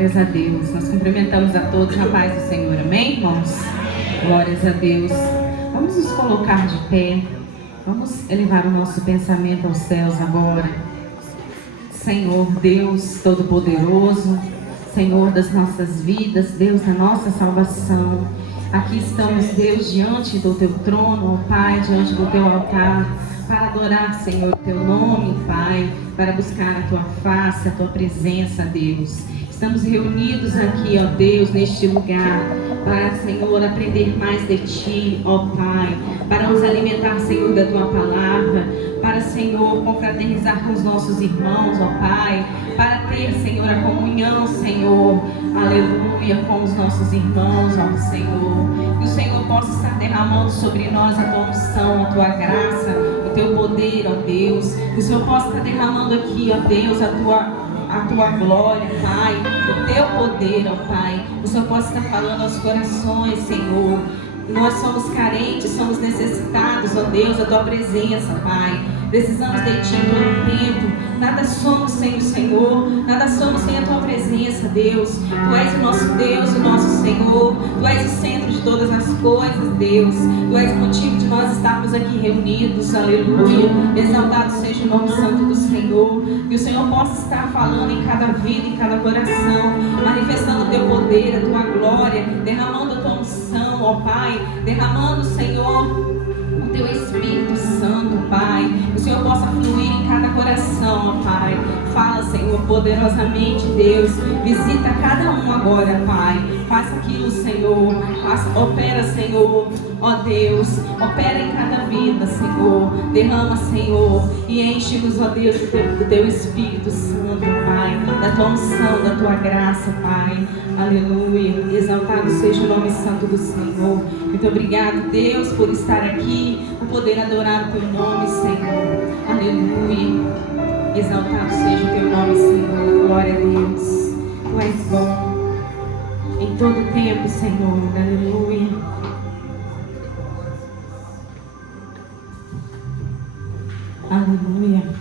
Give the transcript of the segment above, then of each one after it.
Glórias a Deus. Nós cumprimentamos a todos na paz do Senhor. Amém, irmãos? Glórias a Deus. Vamos nos colocar de pé. Vamos elevar o nosso pensamento aos céus agora. Senhor Deus Todo-Poderoso, Senhor das nossas vidas, Deus da nossa salvação. Aqui estamos, Deus, diante do Teu trono, ó Pai, diante do Teu altar, para adorar, Senhor, o Teu nome, Pai, para buscar a Tua face, a Tua presença, Deus. Estamos reunidos aqui, ó Deus, neste lugar, para, Senhor, aprender mais de Ti, ó Pai, para nos alimentar, Senhor, da Tua palavra, para, Senhor, confraternizar com os nossos irmãos, ó Pai, para ter, Senhor, a comunhão, Senhor, aleluia, com os nossos irmãos, ó Senhor. Que o Senhor possa estar derramando sobre nós a Tua unção, a Tua graça, o Teu poder, ó Deus. Que o Senhor possa estar derramando aqui, ó Deus, a Tua glória, Pai, o Teu poder, ó Pai. Que o Senhor possa estar falando aos corações, Senhor. Nós somos carentes, somos necessitados, ó Deus, da Tua presença, Pai. Precisamos de Ti em todo tempo. Nada somos sem o Senhor, nada somos sem a Tua presença, Deus. Tu és o nosso Deus, o nosso Senhor. Tu és o centro de todas as coisas, Deus. Tu és o motivo de nós estarmos aqui reunidos, aleluia. Exaltado seja o nome santo do Senhor. Que o Senhor possa estar falando em cada vida, em cada coração, manifestando o Teu poder, a Tua glória, derramando a Tua unção, ó Pai, derramando, Senhor, o Teu Espírito Santo, Pai. Que o Senhor possa fluir em cada coração, ó Pai. Fala, Senhor, poderosamente, Deus. Visita cada um agora, Pai. Faça aquilo, Senhor. Opera, Senhor, ó Deus. Opera em cada vida, Senhor. Derrama, Senhor, e enche-nos, ó Deus, do Teu Espírito Santo, Pai. Da Tua unção, da Tua graça, Pai. Aleluia. Exaltado seja o nome santo do Senhor. Muito obrigado, Deus, por estar aqui, por poder adorar o Teu nome, Senhor. Aleluia. Exaltado seja o Teu nome, Senhor. Glória a Deus. Tu és bom em todo tempo, Senhor. Aleluia. Aleluia.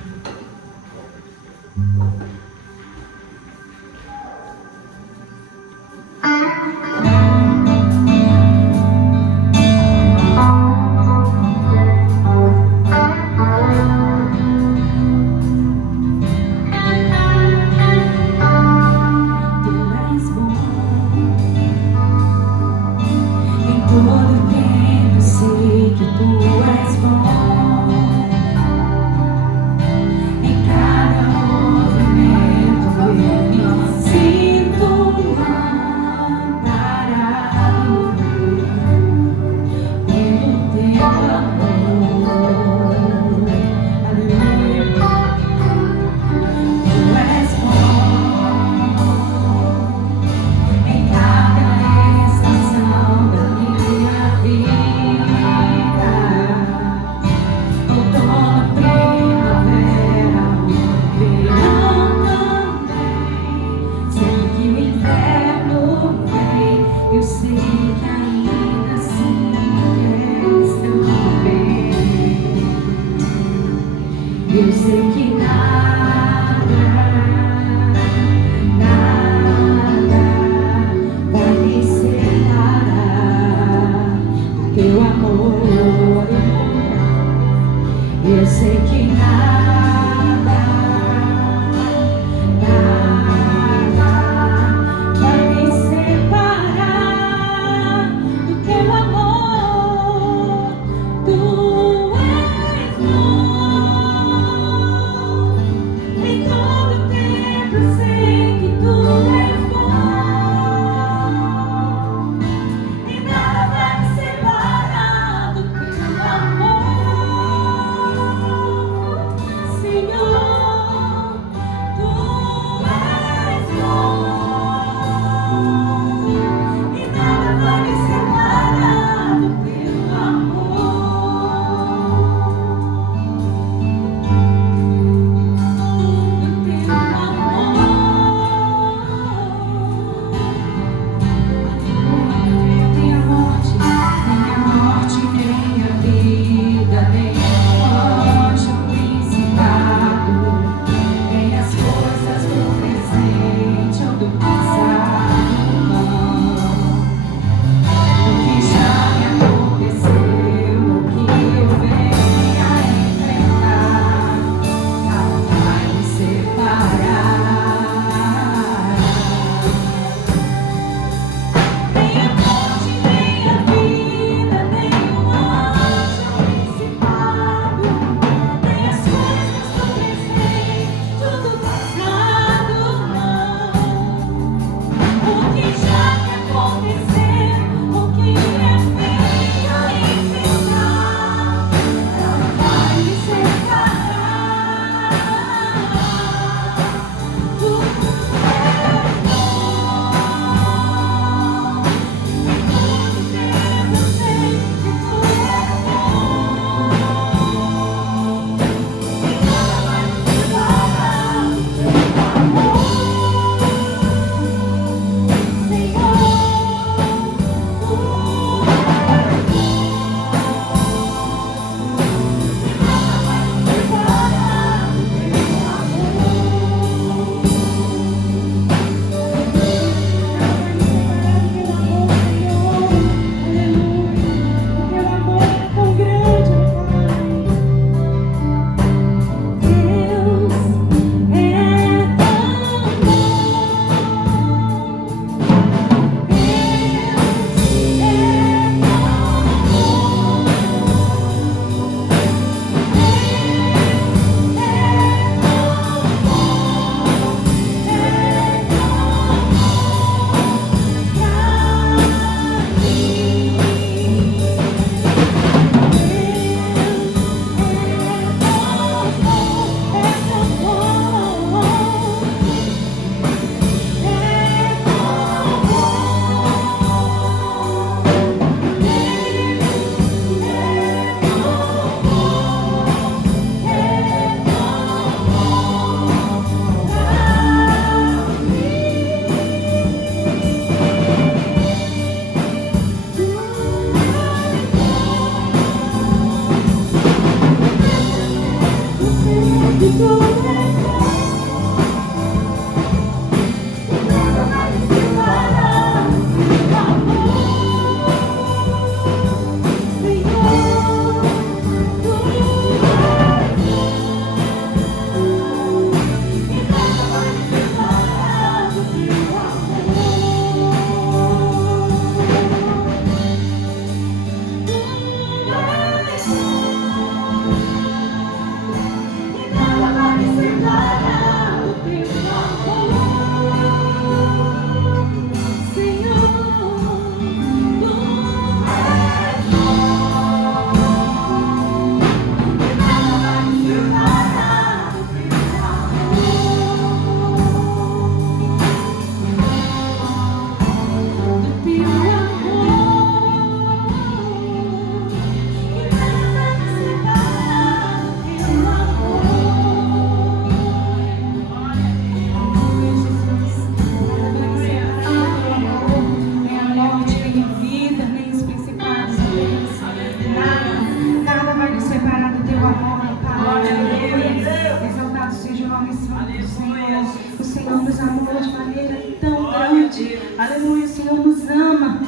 Aleluia, o Senhor nos ama.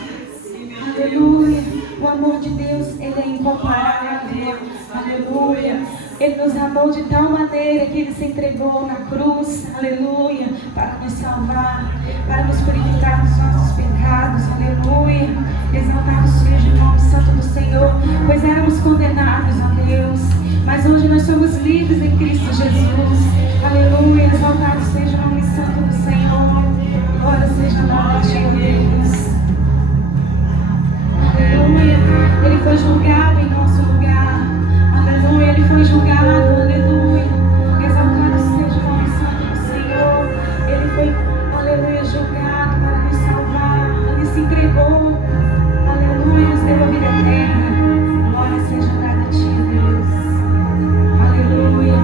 Aleluia, o amor de Deus, Ele é incomparável. Aleluia, Ele nos amou de tal maneira que Ele se entregou na cruz. Aleluia, para nos salvar, para nos purificar dos nossos pecados. Aleluia, exaltado seja o nome santo do Senhor, pois éramos condenados a Deus, mas hoje nós somos livres em Cristo Jesus. Aleluia, exaltado seja o nome santo do Senhor. Glória seja a nome de Deus. Aleluia, Ele foi julgado em nosso lugar. Aleluia, Ele foi julgado. Aleluia, exaltado seja o nome santo do Senhor. Ele foi, aleluia, julgado para nos salvar. Ele se entregou. Aleluia, nos deu a vida eterna. Glória seja dada a Ti, Deus. Aleluia.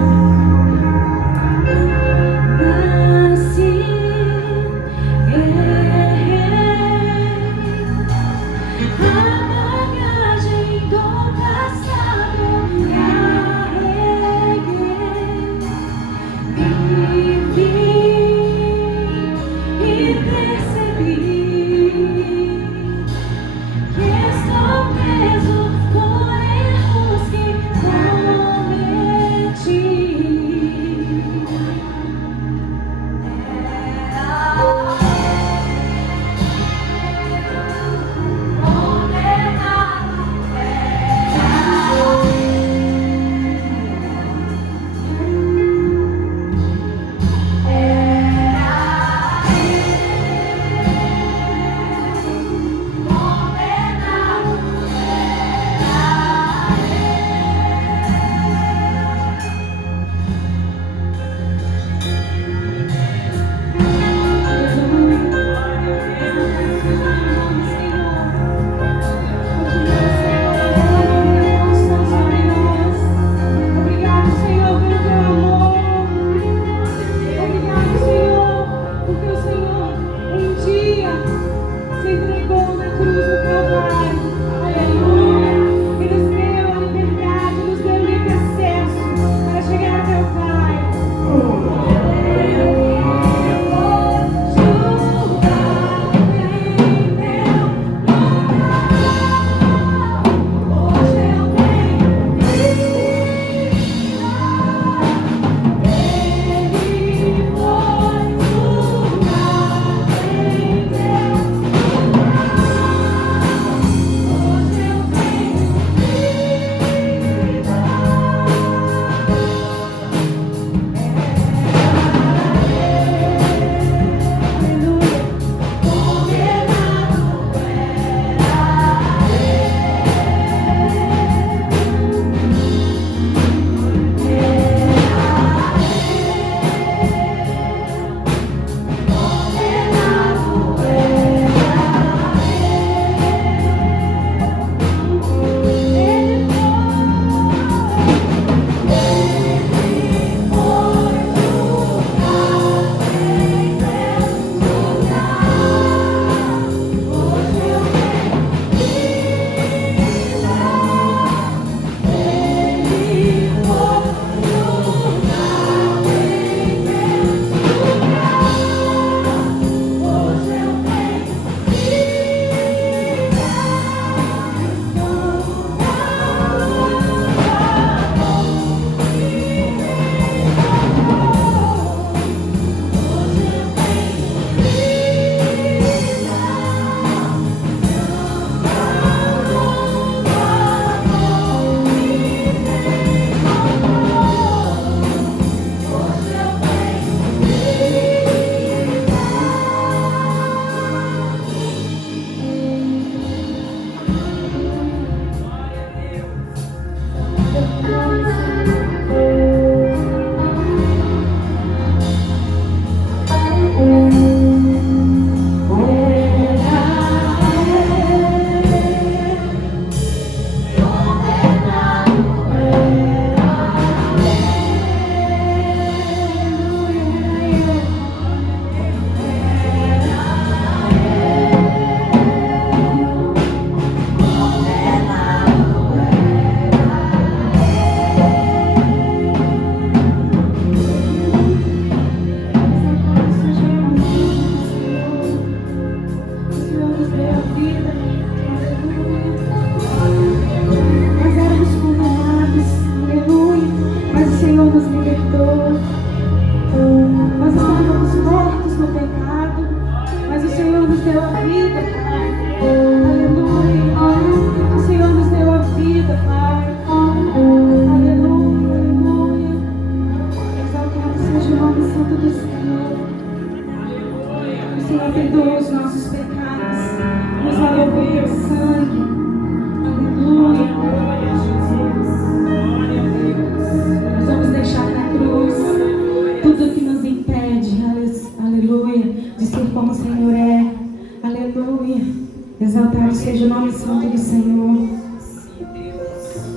Louvado seja o nome santo do Senhor.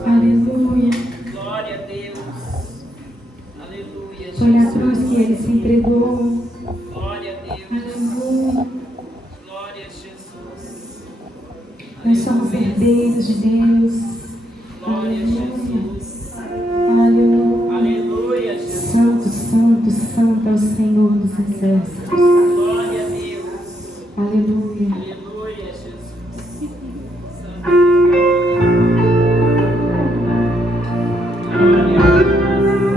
Aleluia. Glória a Deus. Aleluia. Foi na cruz que ele se entregou. Glória a Deus. Aleluia. Glória a Jesus. Nós somos herdeiros de Deus. Glória a Jesus. Aleluia. Aleluia, Jesus. Santo, santo, santo é o Senhor dos exércitos. Glória a Deus. Aleluia. Aleluia, Jesus.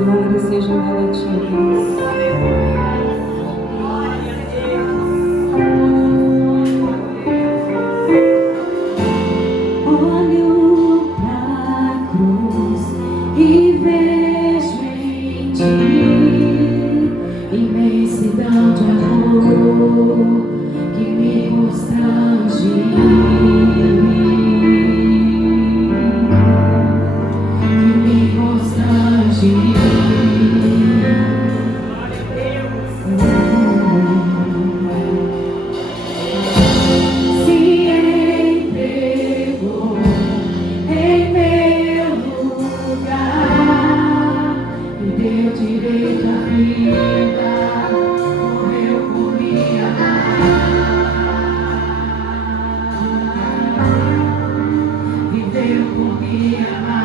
Glória seja a ti, Deus. Glória a Deus. Olho pra cruz e vejo em ti imensidão de amor que me constrange, que me constrange. Se entregou em meu lugar, me deu direito à vida, morreu por me amar, viveu por me amar.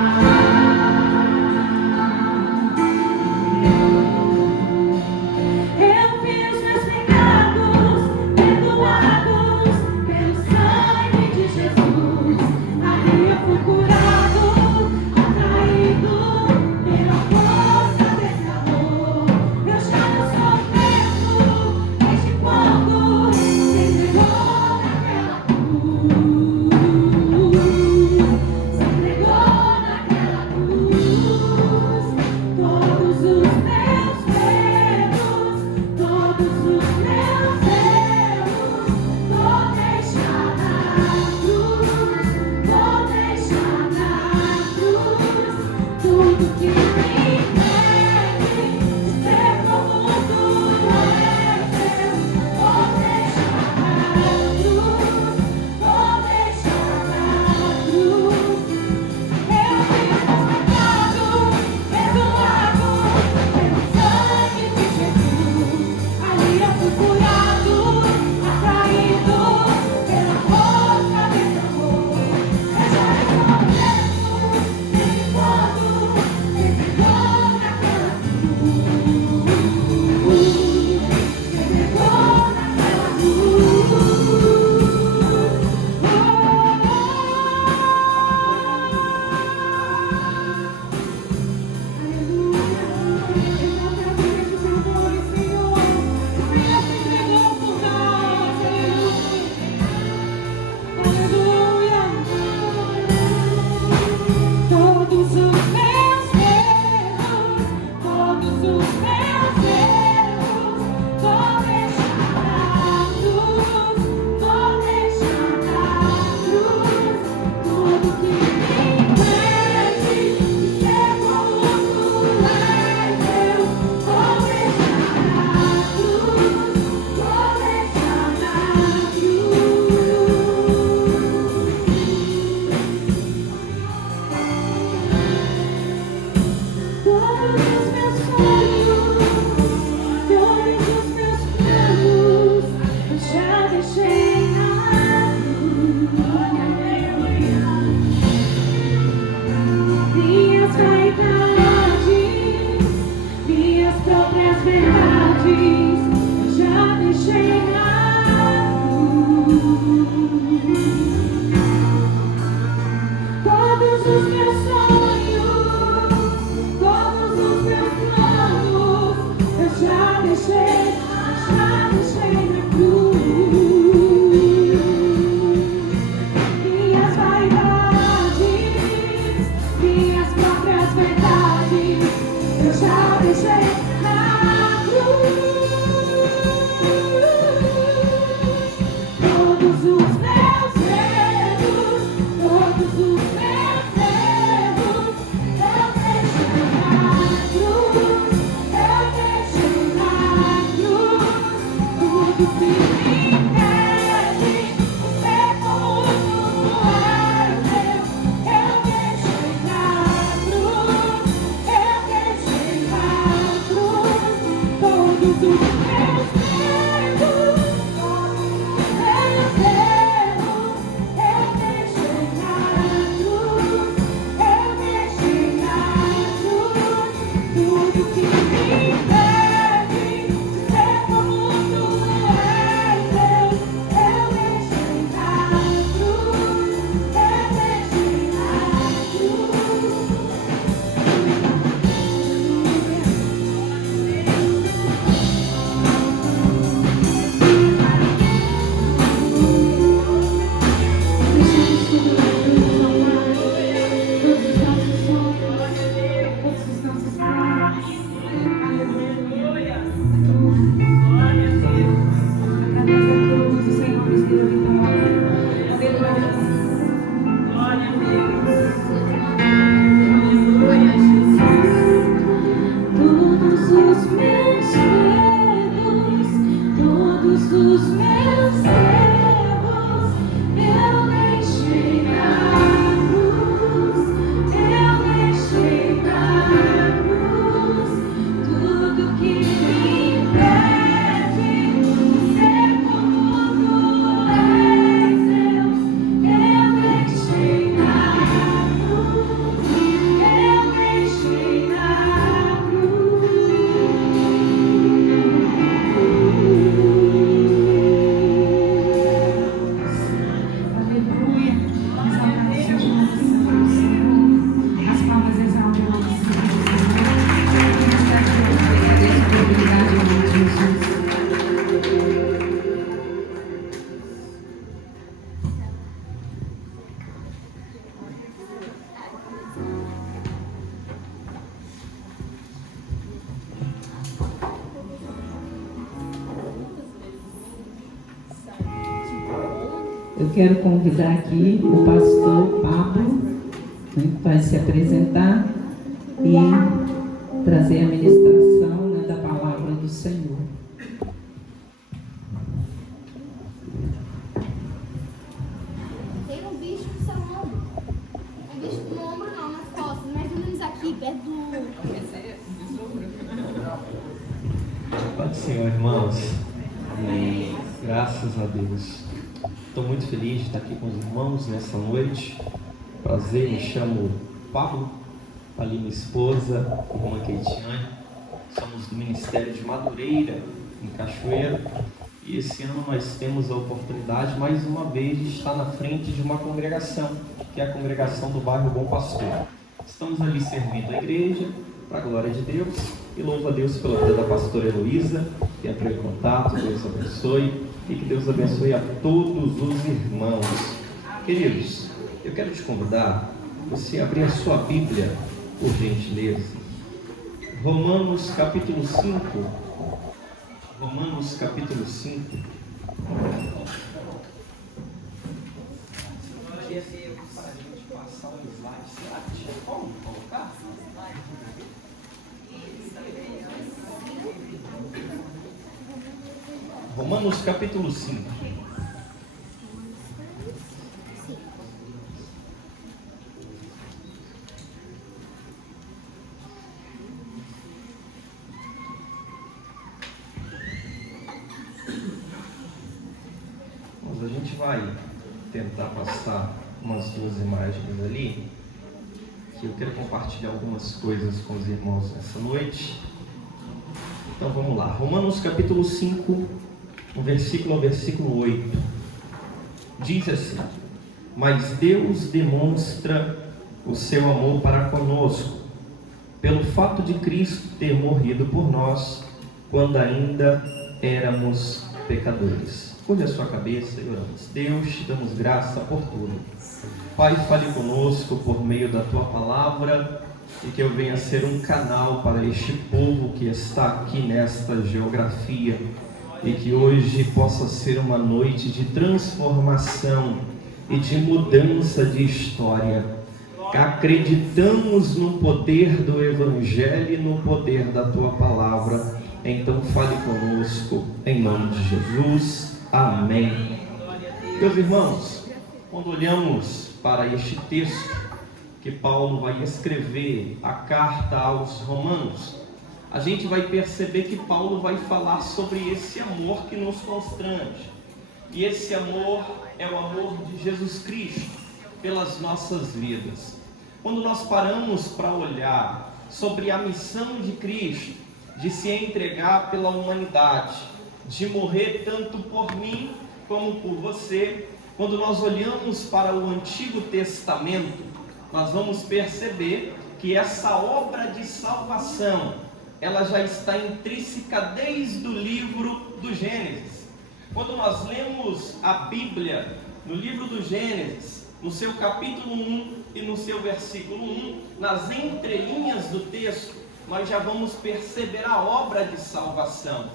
Eu vi os meus pecados perdoados pelo sangue de Jesus. Ali eu fui curado, atraído pela força desse amor. Eu já não sou preso desde quando se entregou naquela cruz. Se entregou naquela cruz. Todos os meus erros, todos os meus erros, vou deixar na cruz, vou deixar na cruz. Tudo que me impede de ser como tu és, vou deixar na cruz, vou deixar na cruz. Eu fiz meus pecados perdoados pelo sangue de Jesus. Ali eu fui curado, atraído pela força desse amor. Eu já não sou preso desde quando se entregou naquela cruz. Se entregou naquela cruz. Todos os meus erros, todos os meus erros, vou deixar na cruz, vou deixar na cruz. Tudo que me impede de ser como tu és, eu vou deixar na cruz, vou deixar na cruz. Todos os meus sonhos, todos os meus planos, eu já deixei na cruz. Minhas vaidades, minhas próprias verdades, eu já deixei na cruz. Todos os meus sonhos, todos os meus planos, eu já deixei na cruz. Minhas vaidades, minhas próprias verdades, eu já deixei na cruz. Todos os meus erros, todos os meus erros, eu deixei na cruz, eu deixei na cruz. Tudo que me impede de ser como tu Eu quero convidar aqui o pastor Pablo, né, que vai se apresentar e trazer a ministração, né, da palavra do Senhor. Tem um bicho no seu ombro. Um bicho no ombro não, nas costas, mais ou menos aqui, perto do... Paz do Senhor, irmãos. Amém. Graças a Deus. Estou muito feliz de estar aqui com os irmãos nessa noite. Prazer, me chamo Pablo, ali minha esposa, irmã Keitiane. Somos do Ministério de Madureira, em Cachoeira. E esse ano nós temos a oportunidade, mais uma vez, de estar na frente de uma congregação, que é a congregação do bairro Bom Pastor. Estamos ali servindo a igreja, para a glória de Deus, e louvo a Deus pela vida da pastora Heloísa, que entrou em contato. Deus abençoe, e que Deus abençoe a todos os irmãos. Queridos, eu quero te convidar a você abrir a sua Bíblia, por gentileza. Romanos capítulo 5. Romanos capítulo 5. Para a gente passar um slide, como colocar? Romanos capítulo 5. Mas a gente vai tentar passar umas duas imagens ali, que eu quero compartilhar algumas coisas com os irmãos nessa noite. Então vamos lá, Romanos capítulo 5, versículo ao versículo 8, diz assim: mas Deus demonstra o seu amor para conosco, pelo fato de Cristo ter morrido por nós, quando ainda éramos pecadores. Curve a sua cabeça e oramos. Deus, te damos graça por tudo. Pai, fale conosco por meio da tua palavra, e que eu venha ser um canal para este povo que está aqui nesta geografia, e que hoje possa ser uma noite de transformação e de mudança de história. Acreditamos no poder do Evangelho e no poder da tua palavra. Então fale conosco, em nome de Jesus. Amém. Meus irmãos, quando olhamos para este texto que Paulo vai escrever, a carta aos Romanos, a gente vai perceber que Paulo vai falar sobre esse amor que nos constrange. E esse amor é o amor de Jesus Cristo pelas nossas vidas. Quando nós paramos para olhar sobre a missão de Cristo, de se entregar pela humanidade, de morrer tanto por mim como por você, quando nós olhamos para o Antigo Testamento, nós vamos perceber que essa obra de salvação, ela já está intrínseca desde o livro do Gênesis. Quando nós lemos a Bíblia, no livro do Gênesis, no seu capítulo 1 e no seu versículo 1, nas entrelinhas do texto, nós já vamos perceber a obra de salvação.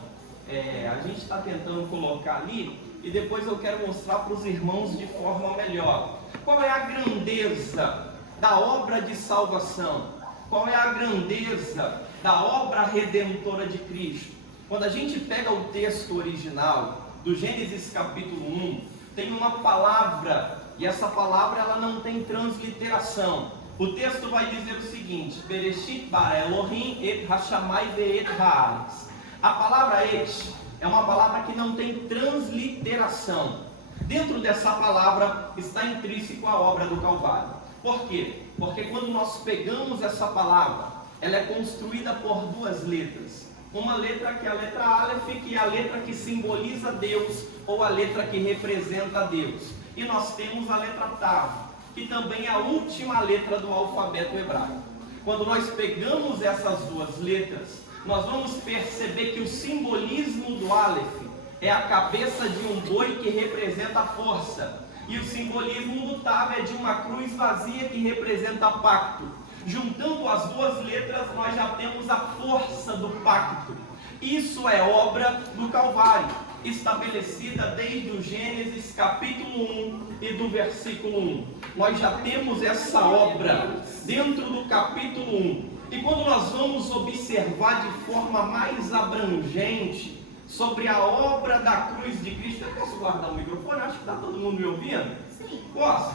A gente está tentando colocar ali, e depois eu quero mostrar para os irmãos de forma melhor. Qual é a grandeza da obra de salvação? Qual é a grandeza da obra redentora de Cristo? Quando a gente pega o texto original do Gênesis capítulo 1, tem uma palavra, e essa palavra ela não tem transliteração. O texto vai dizer o seguinte: Bereshit bara Elohim et hashamai ve'et haaretz. A palavra et é uma palavra que não tem transliteração. Dentro dessa palavra está intrínseco a obra do Calvário. Por quê? Porque quando nós pegamos essa palavra, ela é construída por duas letras. Uma letra que é a letra Aleph, que é a letra que simboliza Deus, ou a letra que representa Deus. E nós temos a letra Tav, que também é a última letra do alfabeto hebraico. Quando nós pegamos essas duas letras, nós vamos perceber que o simbolismo do Aleph é a cabeça de um boi que representa a força, e o simbolismo do Tav é de uma cruz vazia que representa pacto. Juntando as duas letras, nós já temos a força do pacto. Isso é obra do Calvário, estabelecida desde o Gênesis capítulo 1 e do versículo 1. Nós já temos essa obra dentro do capítulo 1. E quando nós vamos observar de forma mais abrangente sobre a obra da cruz de Cristo, eu posso guardar o microfone? Acho que está todo mundo me ouvindo? Sim. Posso?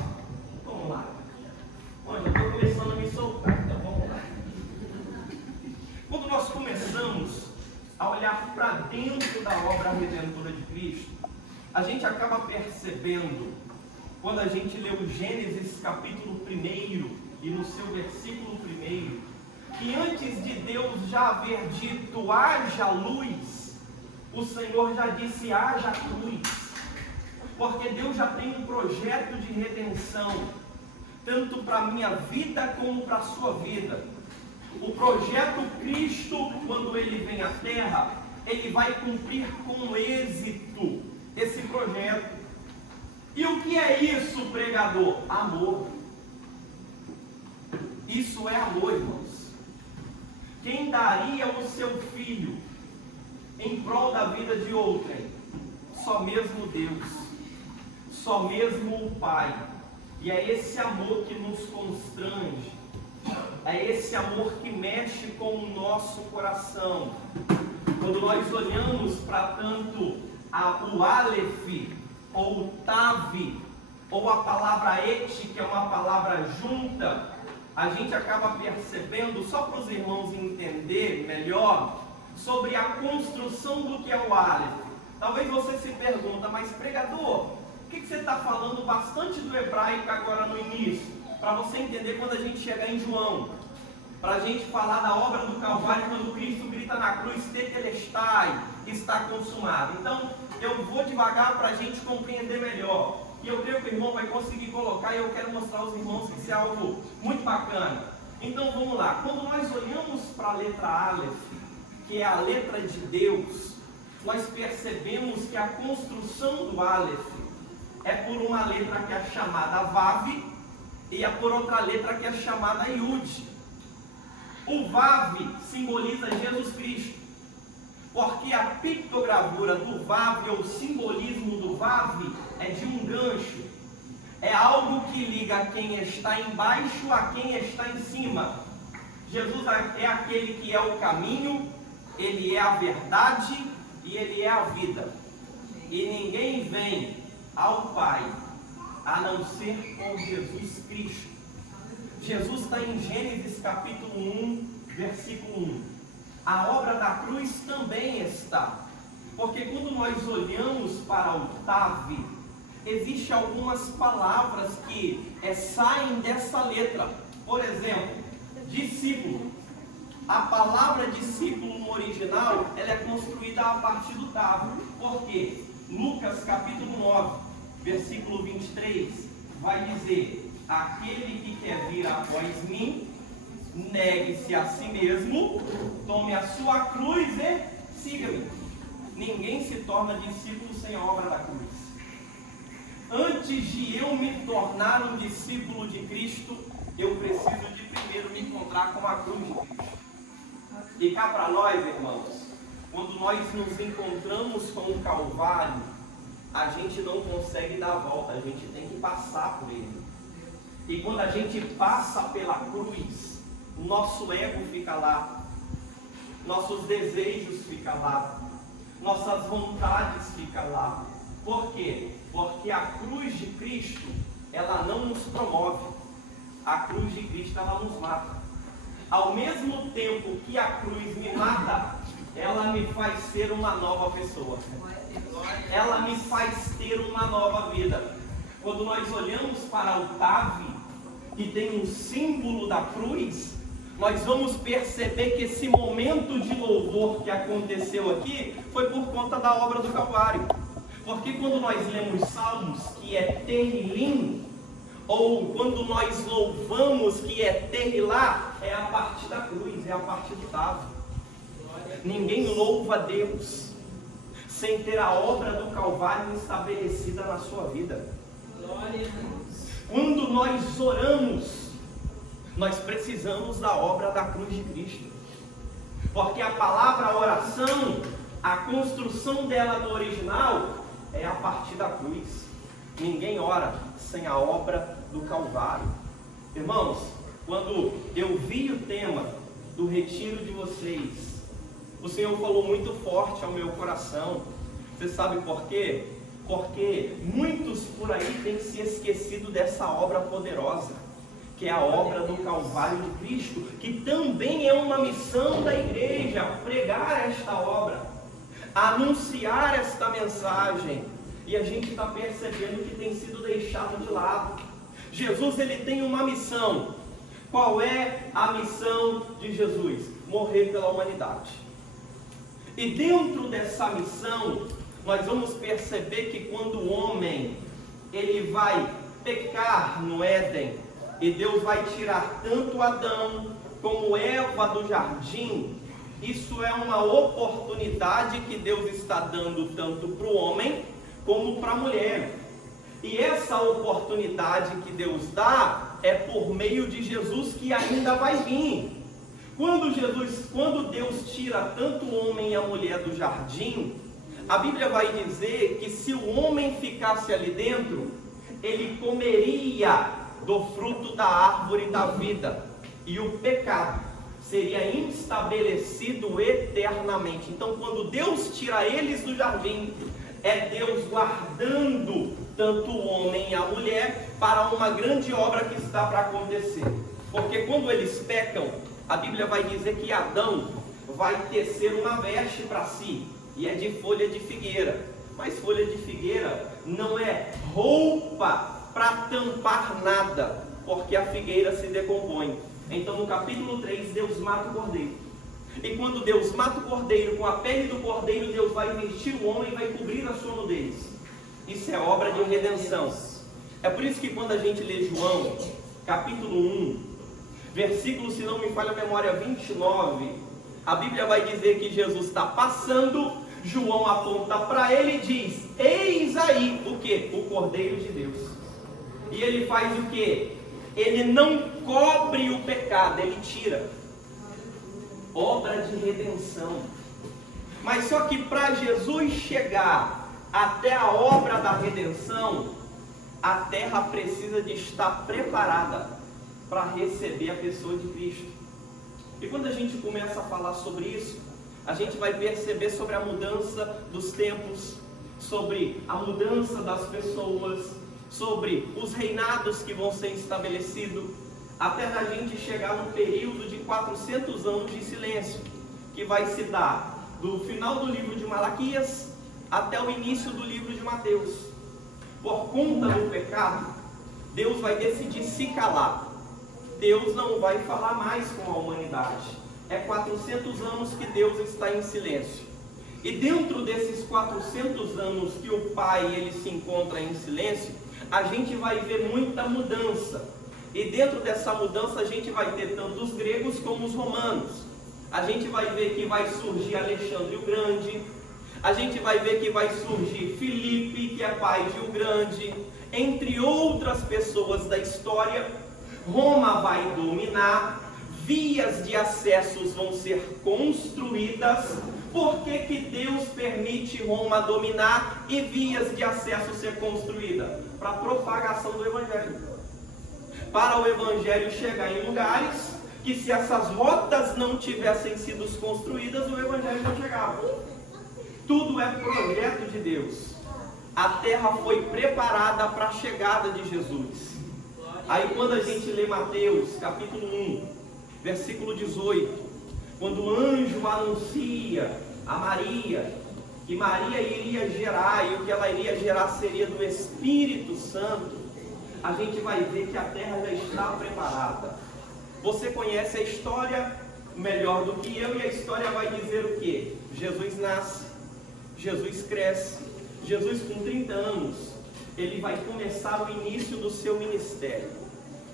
Vamos lá. Bom, já estou começando a me soltar, então vamos lá. Quando nós começamos a olhar para dentro da obra redentora de Cristo, a gente acaba percebendo, quando a gente lê o Gênesis capítulo 1 e no seu versículo 1, que antes de Deus já haver dito haja luz, o Senhor já disse haja cruz, porque Deus já tem um projeto de redenção, tanto para a minha vida como para a sua vida. O projeto Cristo, quando ele vem à terra, ele vai cumprir com êxito esse projeto. E o que é isso, pregador? Amor. Isso é amor, irmãos. Quem daria o seu filho em prol da vida de outrem? Só mesmo Deus, só mesmo o Pai. E é esse amor que nos constrange, é esse amor que mexe com o nosso coração. Quando nós olhamos para tanto o Aleph, ou o Tav, ou a palavra Et, que é uma palavra junta, a gente acaba percebendo, só para os irmãos entenderem melhor, sobre a construção do que é o Aleph. Talvez você se pergunta, mas pregador, por que você está falando bastante do hebraico agora no início? Para você entender quando a gente chegar em João, para a gente falar da obra do Calvário, quando Cristo grita na cruz, tetelestai, que está consumado. Então, eu vou devagar para a gente compreender melhor. E eu creio que o irmão vai conseguir colocar, e eu quero mostrar aos irmãos que isso é algo muito bacana. Então, vamos lá. Quando nós olhamos para a letra Aleph, que é a letra de Deus, nós percebemos que a construção do Aleph é por uma letra que é chamada Vav, e é por outra letra que é chamada Yud. O Vav simboliza Jesus Cristo, porque a pictogravura do Vav, ou o simbolismo do Vav, é de um gancho. É algo que liga quem está embaixo a quem está em cima. Jesus é aquele que é o caminho, ele é a verdade e ele é a vida. E ninguém vem ao Pai a não ser com Jesus Cristo. Jesus está em Gênesis capítulo 1, versículo 1. a obra da cruz também está. Porque quando nós olhamos para o Tave, existem algumas palavras que saem dessa letra. Por exemplo, discípulo. A palavra discípulo no original, ela é construída a partir do Tave. Por quê? Lucas capítulo 9, versículo 23, vai dizer: aquele que quer vir após mim, negue-se a si mesmo, tome a sua cruz e siga-me. Ninguém se torna discípulo sem a obra da cruz. Antes de eu me tornar um discípulo de Cristo, eu preciso de primeiro me encontrar com a cruz de Cristo. E cá para nós, irmãos, quando nós nos encontramos com o Calvário, a gente não consegue dar a volta, a gente tem que passar por ele. E quando a gente passa pela cruz, nosso ego fica lá, nossos desejos ficam lá, nossas vontades ficam lá. Por quê? Porque a cruz de Cristo, ela não nos promove. A cruz de Cristo, ela nos mata. Ao mesmo tempo que a cruz me mata, ela me faz ser uma nova pessoa. Ela me faz ter uma nova vida. Quando nós olhamos para o Tave, que tem um símbolo da cruz, nós vamos perceber que esse momento de louvor que aconteceu aqui foi por conta da obra do Calvário. Porque quando nós lemos Salmos, que é Terrilim, ou quando nós louvamos, que é Terrilá, é a partir da cruz, é a partir do Tave. Ninguém louva a Deus sem ter a obra do Calvário estabelecida na sua vida. Quando nós oramos, nós precisamos da obra da cruz de Cristo. Porque a palavra oração, a construção dela no original, é a partir da cruz. Ninguém ora sem a obra do Calvário. Irmãos, quando eu vi o tema do retiro de vocês, o Senhor falou muito forte ao meu coração. Você sabe por quê? Porque muitos por aí têm se esquecido dessa obra poderosa, que é a obra do Calvário de Cristo, que também é uma missão da igreja, pregar esta obra, anunciar esta mensagem. E a gente está percebendo que tem sido deixado de lado. Jesus, ele tem uma missão. Qual é a missão de Jesus? Morrer pela humanidade. E dentro dessa missão, nós vamos perceber que quando o homem, ele vai pecar no Éden, e Deus vai tirar tanto Adão como Eva do jardim, isso é uma oportunidade que Deus está dando tanto para o homem como para a mulher. E essa oportunidade que Deus dá é por meio de Jesus, que ainda vai vir. Quando Deus tira tanto o homem e a mulher do jardim, a Bíblia vai dizer que se o homem ficasse ali dentro, ele comeria do fruto da árvore da vida, e o pecado seria estabelecido eternamente. Então, quando Deus tira eles do jardim, é Deus guardando tanto o homem e a mulher para uma grande obra que está para acontecer. Porque quando eles pecam, a Bíblia vai dizer que Adão vai tecer uma veste para si, e é de folha de figueira. Mas folha de figueira não é roupa para tampar nada, porque a figueira se decompõe. Então no capítulo 3, Deus mata o cordeiro. E quando Deus mata o cordeiro, com a pele do cordeiro, Deus vai vestir o homem e vai cobrir a sua nudez. Isso é obra de redenção. É por isso que quando a gente lê João, capítulo 1, versículo, se não me falha a memória, 29, a Bíblia vai dizer que Jesus está passando, João aponta para ele e diz: eis aí o que? O Cordeiro de Deus. E ele faz o que? Ele não cobre o pecado, ele tira. Obra de redenção. Mas só que para Jesus chegar até a obra da redenção, a terra precisa de estar preparada para receber a pessoa de Cristo. E quando a gente começa a falar sobre isso, a gente vai perceber sobre a mudança dos tempos, sobre a mudança das pessoas, sobre os reinados que vão ser estabelecidos, até a gente chegar no período de 400 anos de silêncio, que vai se dar do final do livro de Malaquias até o início do livro de Mateus. Por conta do pecado, Deus vai decidir se calar. Deus não vai falar mais com a humanidade. É 400 anos que Deus está em silêncio. E dentro desses 400 anos que o Pai ele se encontra em silêncio, a gente vai ver muita mudança. E dentro dessa mudança a gente vai ter tanto os gregos como os romanos. A gente vai ver que vai surgir Alexandre o Grande. A gente vai ver que vai surgir Filipe, que é pai de o Grande. Entre outras pessoas da história, Roma vai dominar. Vias de acessos vão ser construídas. Por que que Deus permite Roma dominar e vias de acesso ser construídas? Para a propagação do Evangelho. Para o Evangelho chegar em lugares que, se essas rotas não tivessem sido construídas, o Evangelho não chegava. Tudo é projeto de Deus. A terra foi preparada para a chegada de Jesus. Aí quando a gente lê Mateus capítulo 1, versículo 18, quando o anjo anuncia a Maria, que Maria iria gerar, e o que ela iria gerar seria do Espírito Santo, a gente vai ver que a terra já está preparada. Você conhece a história melhor do que eu, e a história vai dizer o quê? Jesus nasce, Jesus cresce, Jesus com 30 anos, ele vai começar o início do seu ministério.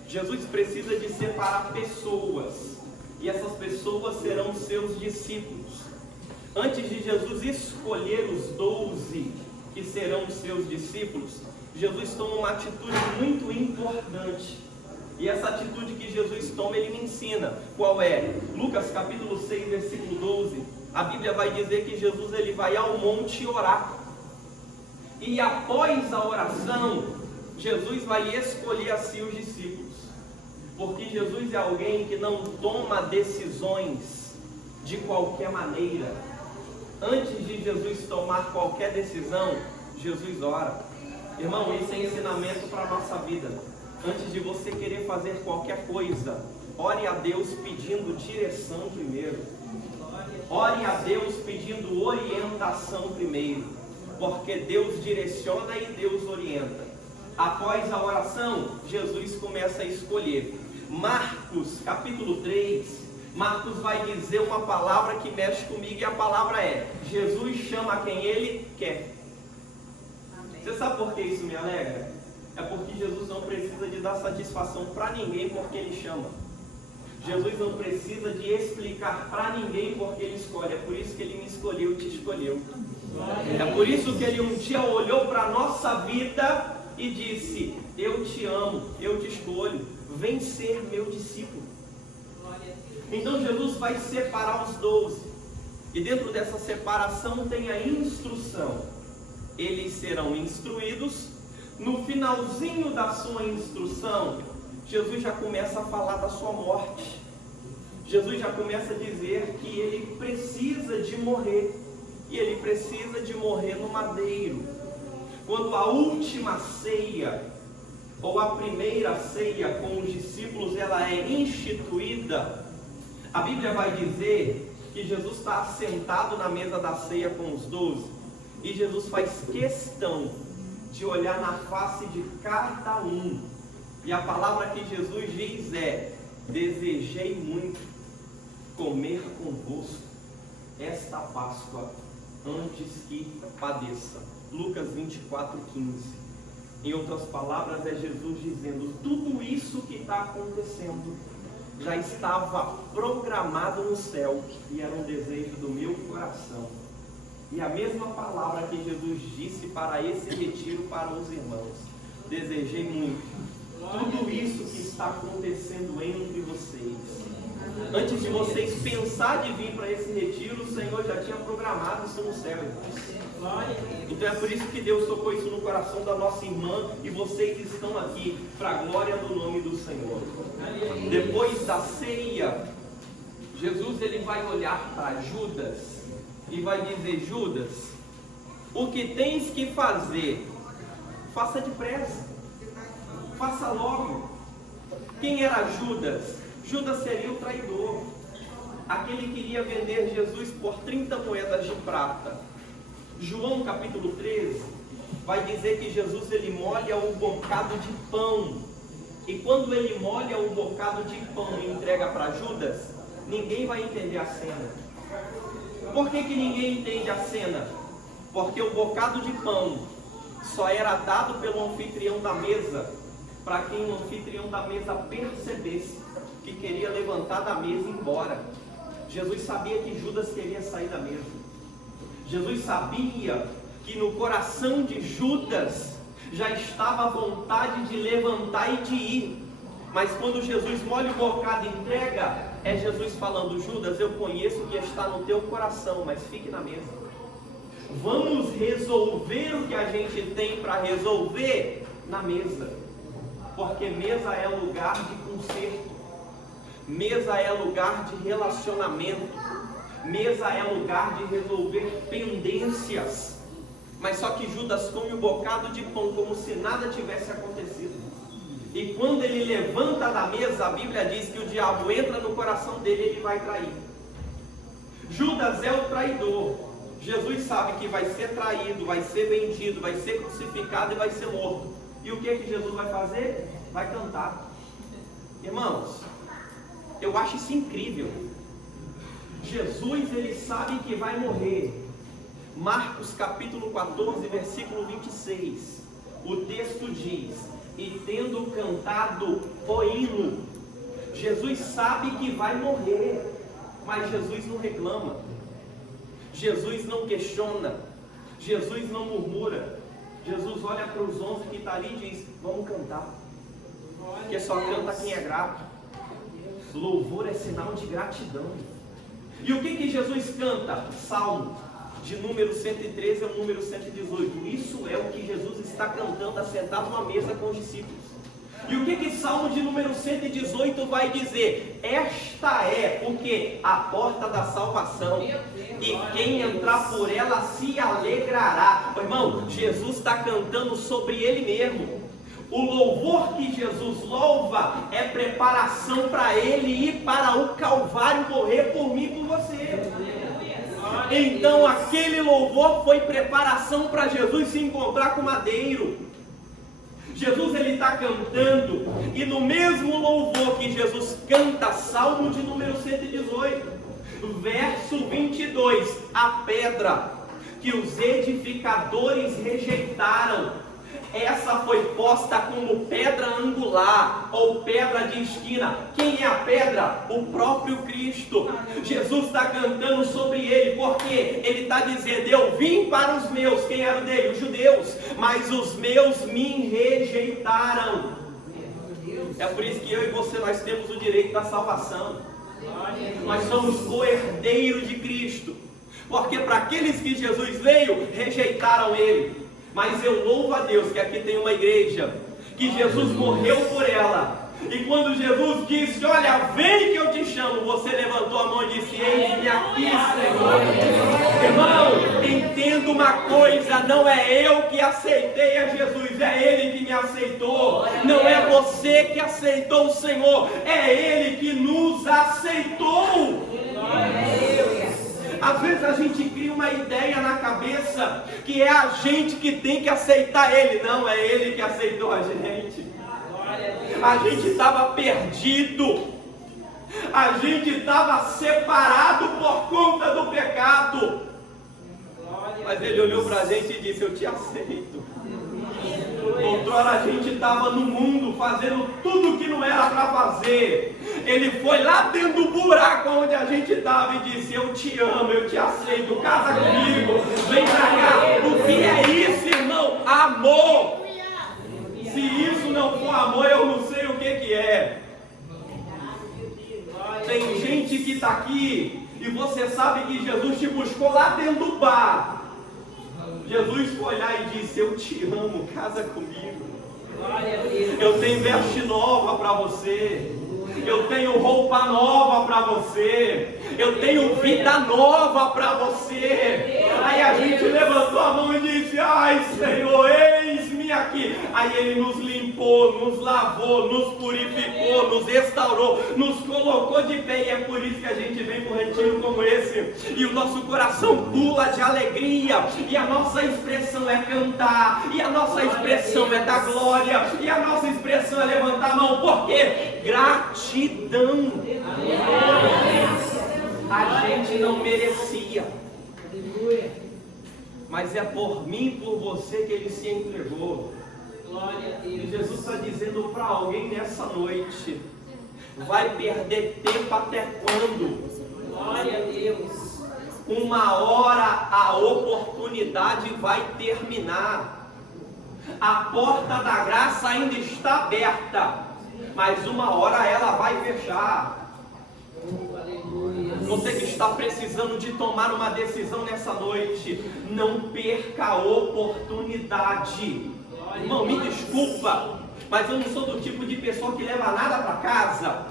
Jesus precisa de separar pessoas, e essas pessoas serão seus discípulos. Antes de Jesus escolher os 12 que serão seus discípulos, Jesus toma uma atitude muito importante. E essa atitude que Jesus toma, ele me ensina. Qual é? Lucas capítulo 6, versículo 12. A Bíblia vai dizer que Jesus ele vai ao monte orar. E após a oração, Jesus vai escolher a si os discípulos. Porque Jesus é alguém que não toma decisões de qualquer maneira. Antes de Jesus tomar qualquer decisão, Jesus ora. Irmão, isso é ensinamento para a nossa vida. Antes de você querer fazer qualquer coisa, ore a Deus pedindo direção primeiro. Ore a Deus pedindo orientação primeiro. Porque Deus direciona e Deus orienta. Após a oração, Jesus começa a escolher. Marcos capítulo 3, Marcos vai dizer uma palavra que mexe comigo, e a palavra é: Jesus chama quem ele quer. Você sabe por que isso me alegra? É porque Jesus não precisa de dar satisfação para ninguém porque ele chama. Jesus não precisa de explicar para ninguém porque ele escolhe. É por isso que ele me escolheu e te escolheu. É por isso que ele um dia olhou para a nossa vida e disse: eu te amo, eu te escolho, vem ser meu discípulo. Então Jesus vai separar os 12. E dentro dessa separação tem a instrução. Eles serão instruídos. No finalzinho da sua instrução, Jesus já começa a falar da sua morte. Jesus já começa a dizer que ele precisa de morrer. E ele precisa de morrer no madeiro. Quando a última ceia, ou a primeira ceia com os discípulos, ela é instituída, a Bíblia vai dizer que Jesus está assentado na mesa da ceia com os 12. E Jesus faz questão de olhar na face de cada um. E a palavra que Jesus diz é: desejei muito comer convosco esta Páscoa antes que padeça. Lucas 24:15. Em outras palavras, é Jesus dizendo: tudo isso que está acontecendo já estava programado no céu e era um desejo do meu coração. E a mesma palavra que Jesus disse para esse retiro para os irmãos: desejei muito tudo isso que está acontecendo entre vocês. Antes de vocês pensar de vir para esse retiro, o Senhor já tinha programado isso no céu. Então é por isso que Deus tocou isso no coração da nossa irmã, e vocês estão aqui para a glória do nome do Senhor. Depois da ceia, Jesus ele vai olhar para Judas e vai dizer: Judas, o que tens que fazer, faça depressa, faça logo. Quem era Judas? Judas seria o traidor. aquele queria vender Jesus por 30 moedas de prata. João capítulo 13 vai dizer que Jesus ele molha um bocado de pão. E quando ele molha um bocado de pão e entrega para Judas, ninguém vai entender a cena. Por que ninguém entende a cena? Porque o bocado de pão só era dado pelo anfitrião da mesa, para quem o anfitrião da mesa percebesse que queria levantar da mesa e ir embora. Jesus sabia que Judas queria sair da mesa. Jesus sabia que no coração de Judas já estava a vontade de levantar e de ir. Mas quando Jesus molha o bocado e entrega, é Jesus falando: Judas, eu conheço o que está no teu coração, mas fique na mesa. Vamos resolver o que a gente tem para resolver na mesa. Porque mesa é lugar de conserto. Mesa é lugar de relacionamento. Mesa é lugar de resolver pendências. Mas só que Judas come o bocado de pão como se nada tivesse acontecido. E quando ele levanta da mesa, a Bíblia diz que o diabo entra no coração dele e ele vai trair. Judas é o traidor. Jesus sabe que vai ser traído, vai ser vendido, vai ser crucificado e vai ser morto. E o que Jesus vai fazer? Vai cantar. Irmãos, eu acho isso incrível. Jesus, ele sabe que vai morrer. Marcos capítulo 14, versículo 26. O texto diz: e tendo cantado o hino. Jesus sabe que vai morrer, mas Jesus não reclama. Jesus não questiona. Jesus não murmura. Jesus olha para os 11 que está ali e diz: vamos cantar. Porque só canta quem é grato. Louvor é sinal de gratidão. E o que Jesus canta? Salmo de número 113 ao número 118. Isso é o que Jesus está cantando assentado numa mesa com os discípulos. E o que Salmo de número 118 vai dizer? Esta é porque a porta da salvação, e quem entrar por ela se alegrará. Irmão, Jesus está cantando sobre ele mesmo. O louvor que Jesus louva é preparação para ele ir para o Calvário morrer por mim e por você. Então aquele louvor foi preparação para Jesus se encontrar com o madeiro. Jesus ele está cantando, e no mesmo louvor que Jesus canta, Salmo de número 118, verso 22, a pedra que os edificadores rejeitaram, essa foi posta como pedra angular, ou pedra de esquina. Quem é a pedra? O próprio Cristo. Jesus está cantando sobre ele, porque ele está dizendo: eu vim para os meus. Quem era o dele? Os judeus. Mas os meus me rejeitaram. É por isso que eu e você, nós temos o direito da salvação. Nós somos co-herdeiros de Cristo. Porque para aqueles que Jesus veio, rejeitaram ele. Mas eu louvo a Deus que aqui tem uma igreja, que Jesus morreu por ela. E quando Jesus disse: olha, vem que eu te chamo, você levantou a mão e disse: eis-me aqui, Senhor. Irmão, entenda uma coisa: não é eu que aceitei a Jesus, é Ele que me aceitou. Não é você que aceitou o Senhor, é Ele que nos aceitou. Às vezes a gente cria uma ideia na cabeça que é a gente que tem que aceitar Ele. Não, é Ele que aceitou a gente. A gente estava perdido. A gente estava separado por conta do pecado. Mas Ele olhou para a gente e disse: eu te aceito. Outrora a gente estava no mundo fazendo tudo que não era para fazer. Ele foi lá dentro do buraco onde a gente estava e disse: eu te amo, eu te aceito, casa comigo, vem pra cá. O que é isso, irmão? Amor. Se isso não for amor, eu não sei o que é. Tem gente que está aqui e você sabe que Jesus te buscou lá dentro do bar. Jesus foi lá e disse: eu te amo, casa comigo. Eu tenho veste nova para você. Eu tenho roupa nova para você. Eu tenho vida nova para você. Aí a gente levantou a mão e disse: ai, Senhor, eis-me aqui. Aí Ele nos limpou, limpou, nos lavou, nos purificou, nos restaurou, nos colocou de pé. E é por isso que a gente vem para um retiro como esse. E o nosso coração pula de alegria. E a nossa expressão é cantar. E a nossa expressão é dar glória. E a nossa expressão é levantar a mão. Por quê? Gratidão. A gente não merecia. Mas é por mim e por você que Ele se entregou. Glória a Deus. E Jesus está dizendo para alguém nessa noite: vai perder tempo até quando? Glória a Deus. Uma hora a oportunidade vai terminar. A porta da graça ainda está aberta, mas uma hora ela vai fechar. Você que está precisando de tomar uma decisão nessa noite, não perca a oportunidade. Irmão, me desculpa, mas eu não sou do tipo de pessoa que leva nada para casa.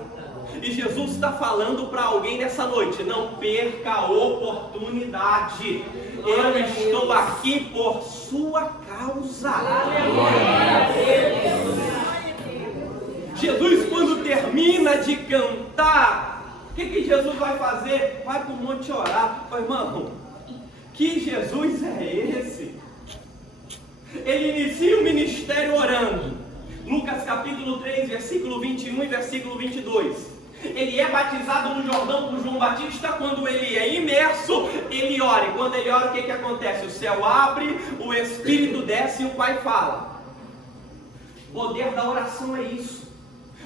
E Jesus está falando para alguém nessa noite: não perca a oportunidade. Eu estou aqui por sua causa. Jesus, quando termina de cantar, o que Jesus vai fazer? Vai para o monte orar. Irmão, que Jesus é esse? Ele inicia o ministério orando. Lucas capítulo 3, versículo 21 e versículo 22. Ele é batizado no Jordão por João Batista. Quando ele é imerso, ele ora. E quando ele ora, o que acontece? O céu abre, o Espírito desce e o Pai fala. O poder da oração é isso.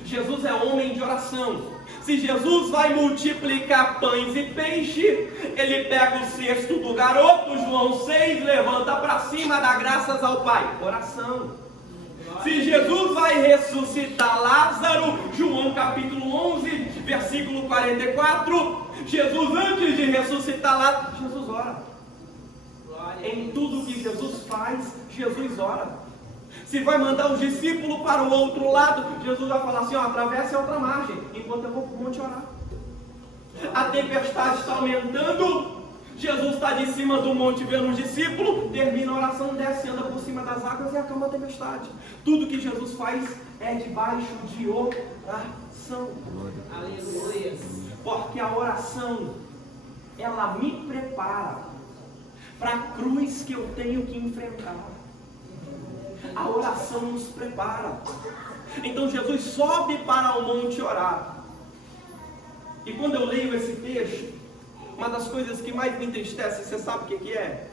Jesus é homem de oração. Se Jesus vai multiplicar pães e peixe, ele pega o cesto do garoto, João 6, levanta para cima, dá graças ao Pai. Oração. Se Jesus vai ressuscitar Lázaro, João capítulo 11, versículo 44, Jesus, antes de ressuscitar Lázaro, Jesus ora. Em tudo que Jesus faz, Jesus ora. Se vai mandar os discípulos para o outro lado, Jesus vai falar assim: ó, atravesse a outra margem, enquanto eu vou para o monte orar. A tempestade está aumentando, Jesus está de cima do monte vendo os discípulos, termina a oração, desce, anda por cima das águas e acalma a tempestade. Tudo que Jesus faz é debaixo de oração. Aleluia. Porque a oração, ela me prepara para a cruz que eu tenho que enfrentar. A oração nos prepara. Então Jesus sobe para o monte orar. E quando eu leio esse texto, uma das coisas que mais me entristece, você sabe o que é?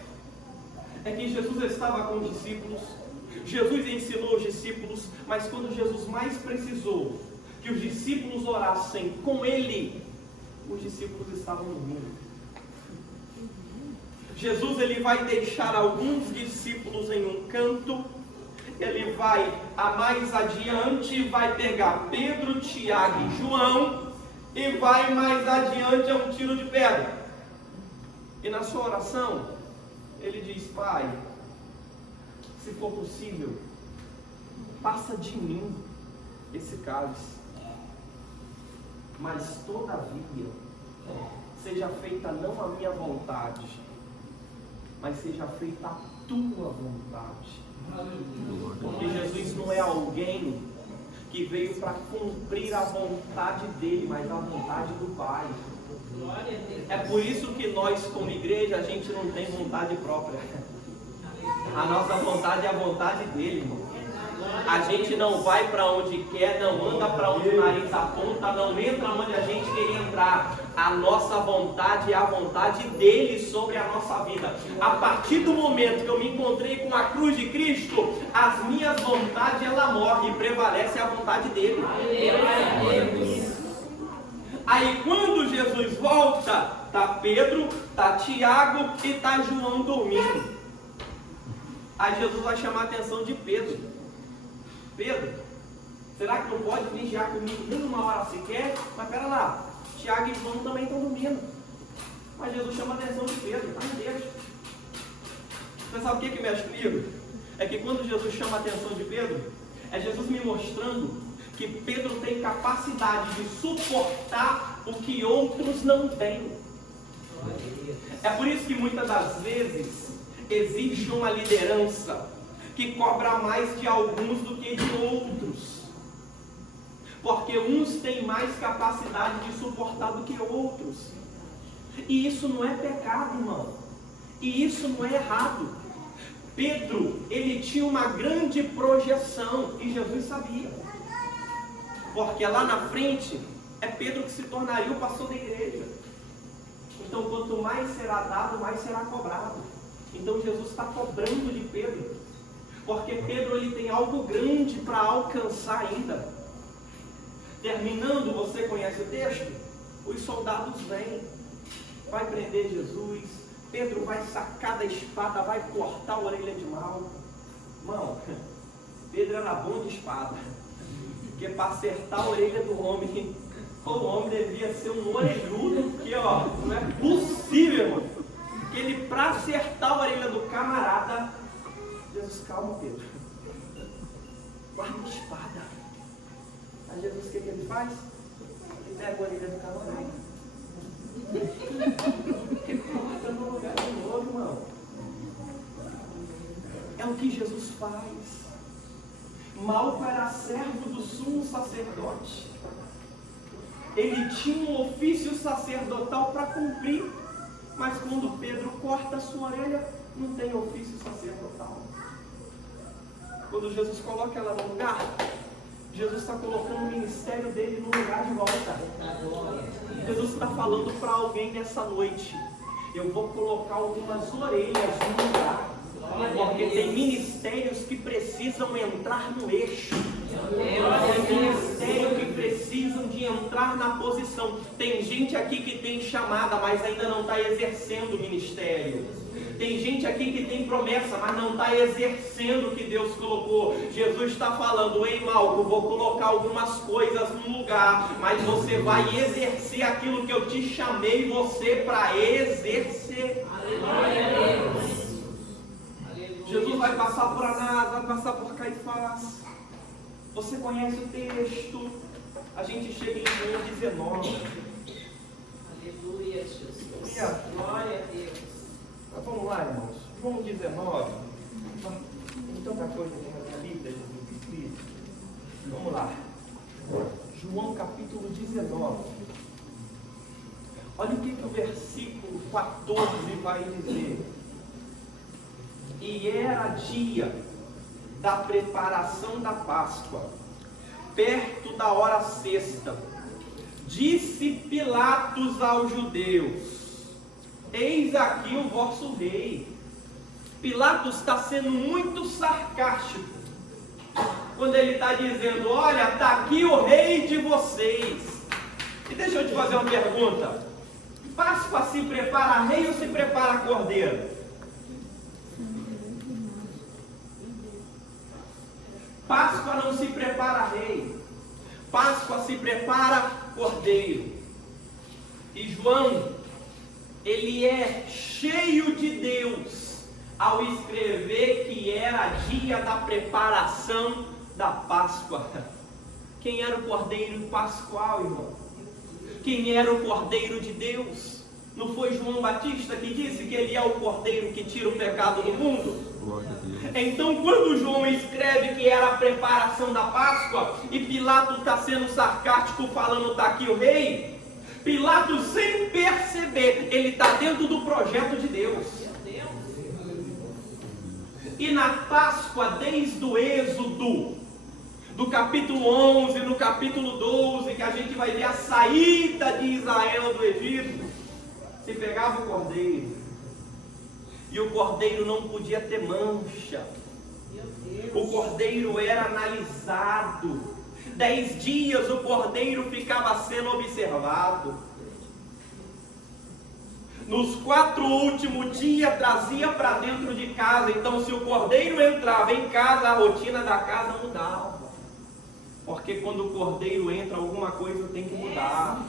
É que Jesus estava com os discípulos, Jesus ensinou os discípulos, mas quando Jesus mais precisou que os discípulos orassem com Ele, os discípulos estavam dormindo. Jesus, ele vai deixar alguns discípulos em um canto. Ele vai mais adiante, vai pegar Pedro, Tiago e João e vai mais adiante a um tiro de pedra. E na sua oração, ele diz: Pai, se for possível, passa de mim esse cálice, mas todavia, seja feita não a minha vontade, mas seja feita a tua vontade. Porque Jesus não é alguém que veio para cumprir a vontade dele, mas a vontade do Pai. É por isso que nós, como igreja, a gente não tem vontade própria. A nossa vontade é a vontade dele, irmão. A gente não vai para onde quer, não anda para onde o nariz aponta, não entra onde a gente quer entrar. A nossa vontade é a vontade dele sobre a nossa vida. A partir do momento que eu me encontrei com a cruz de Cristo, as minhas vontades, ela morre e prevalece a vontade dele. Aí quando Jesus volta, está Pedro, está Tiago e está João dormindo. Aí Jesus vai chamar a atenção de Pedro. Pedro, será que não pode vigiar comigo nem uma hora sequer? Mas pera lá, Tiago e João também estão dormindo. Mas Jesus chama a atenção de Pedro, não deixa. Você sabe o que mexe comigo? É que quando Jesus chama a atenção de Pedro, é Jesus me mostrando que Pedro tem capacidade de suportar o que outros não têm. É por isso que muitas das vezes existe uma liderança que cobra mais de alguns do que de outros. Porque uns têm mais capacidade de suportar do que outros. E isso não é pecado, irmão. E isso não é errado. Pedro, ele tinha uma grande projeção e Jesus sabia. Porque lá na frente é Pedro que se tornaria o pastor da igreja. Então quanto mais será dado, mais será cobrado. Então Jesus está cobrando de Pedro. Porque Pedro ele tem algo grande para alcançar ainda. Terminando, você conhece o texto? Os soldados vêm, vai prender Jesus. Pedro vai sacar da espada, vai cortar a orelha de Malco. Irmão, Pedro era bom de espada. Porque para acertar a orelha do homem, o homem devia ser um orelhudo, porque ó, não é possível, irmão. Que ele, para acertar a orelha do camarada, Jesus, calma, Pedro. Guarda a espada. Aí Jesus, o que ele faz? Ele pega a orelha do camarada. Ele coloca no lugar de novo, irmão. É o que Jesus faz. Malco era servo do sumo sacerdote. Ele tinha um ofício sacerdotal para cumprir. Mas quando Pedro corta a sua orelha, não tem ofício sacerdotal. Quando Jesus coloca ela no lugar, Jesus está colocando o ministério dele no lugar de volta. Jesus está falando para alguém nessa noite: eu vou colocar algumas orelhas no lugar. Porque tem ministérios que precisam entrar no eixo. Tem ministérios que precisam de entrar na posição. Tem gente aqui que tem chamada, mas ainda não está exercendo o ministério. Tem gente aqui que tem promessa, mas não está exercendo o que Deus colocou. Jesus está falando: ei, Malco, vou colocar algumas coisas no lugar, mas você vai exercer aquilo que eu te chamei você para exercer. Aleluia. Jesus vai passar por Anás, vai passar por Caifás. Você conhece o texto. A gente chega em João 19. Aleluia, Jesus. Glória a Deus. Mas vamos lá, irmãos. João 19. Tem tanta coisa aqui na minha Bíblia, Jesus Cristo. Vamos lá. João capítulo 19. Olha o que o versículo 14 vai dizer. E era dia da preparação da Páscoa, perto da hora sexta. Disse Pilatos aos judeus: eis aqui o vosso rei. Pilatos está sendo muito sarcástico quando ele está dizendo: olha, está aqui o rei de vocês. E deixa eu te fazer uma pergunta: Páscoa se prepara rei ou se prepara cordeiro? Páscoa não se prepara rei, Páscoa se prepara cordeiro. E João, ele é cheio de Deus ao escrever que era dia da preparação da Páscoa. Quem era o cordeiro pascual, irmão? Quem era o cordeiro de Deus? Não foi João Batista que disse que ele é o cordeiro que tira o pecado do mundo? Então, quando João escreve que era a preparação da Páscoa e Pilatos está sendo sarcástico falando: está aqui o rei, Pilatos, sem perceber, ele está dentro do projeto de Deus. E na Páscoa, desde o Êxodo, do capítulo 11, no capítulo 12, que a gente vai ver a saída de Israel do Egito, se pegava o cordeiro, e o cordeiro não podia ter mancha. O cordeiro era analisado. 10 dias o cordeiro ficava sendo observado. Nos 4 últimos dias trazia para dentro de casa. Então, se o cordeiro entrava em casa, a rotina da casa mudava. Porque quando o cordeiro entra, alguma coisa tem que mudar.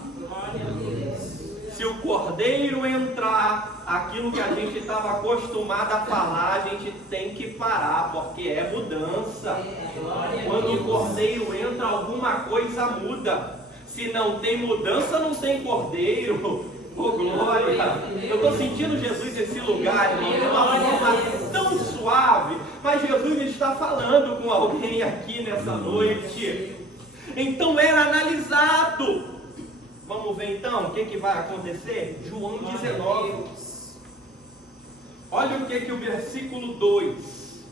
Se o cordeiro entrar, aquilo que a gente estava acostumado a falar, a gente tem que parar, porque é mudança. Quando o cordeiro entra, alguma coisa muda. Se não tem mudança, não tem cordeiro. Oh, glória! Eu estou sentindo Jesus nesse lugar, irmão, de uma forma tão suave. Mas Mas Jesus está falando com alguém aqui nessa noite. Então era analisado. Vamos ver então o que vai acontecer? João 19. Olha o que o versículo 2,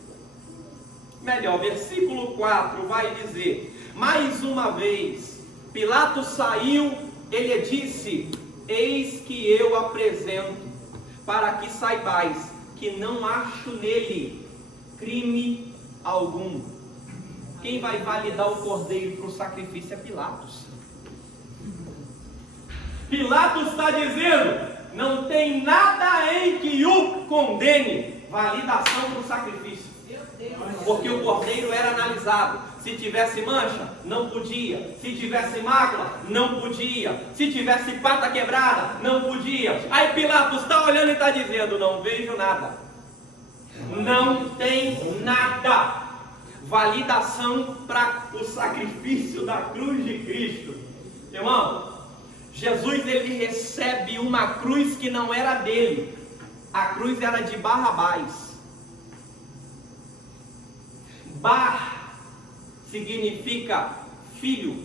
melhor, versículo 4 vai dizer: mais uma vez, Pilatos saiu, ele disse: eis que eu apresento, para que saibais que não acho nele crime algum. Quem vai validar o cordeiro para o sacrifício é Pilatos. Pilatos está dizendo: não tem nada em que o condene. Validação para o sacrifício. Porque o cordeiro era analisado. Se tivesse mancha, não podia. Se tivesse mácula, não podia. Se tivesse pata quebrada, não podia. Aí Pilatos está olhando e está dizendo: não vejo nada. Não tem nada. Validação para o sacrifício da cruz de Cristo. Irmão, Jesus ele recebe uma cruz que não era dele. A cruz era de Barrabás. Bar significa filho.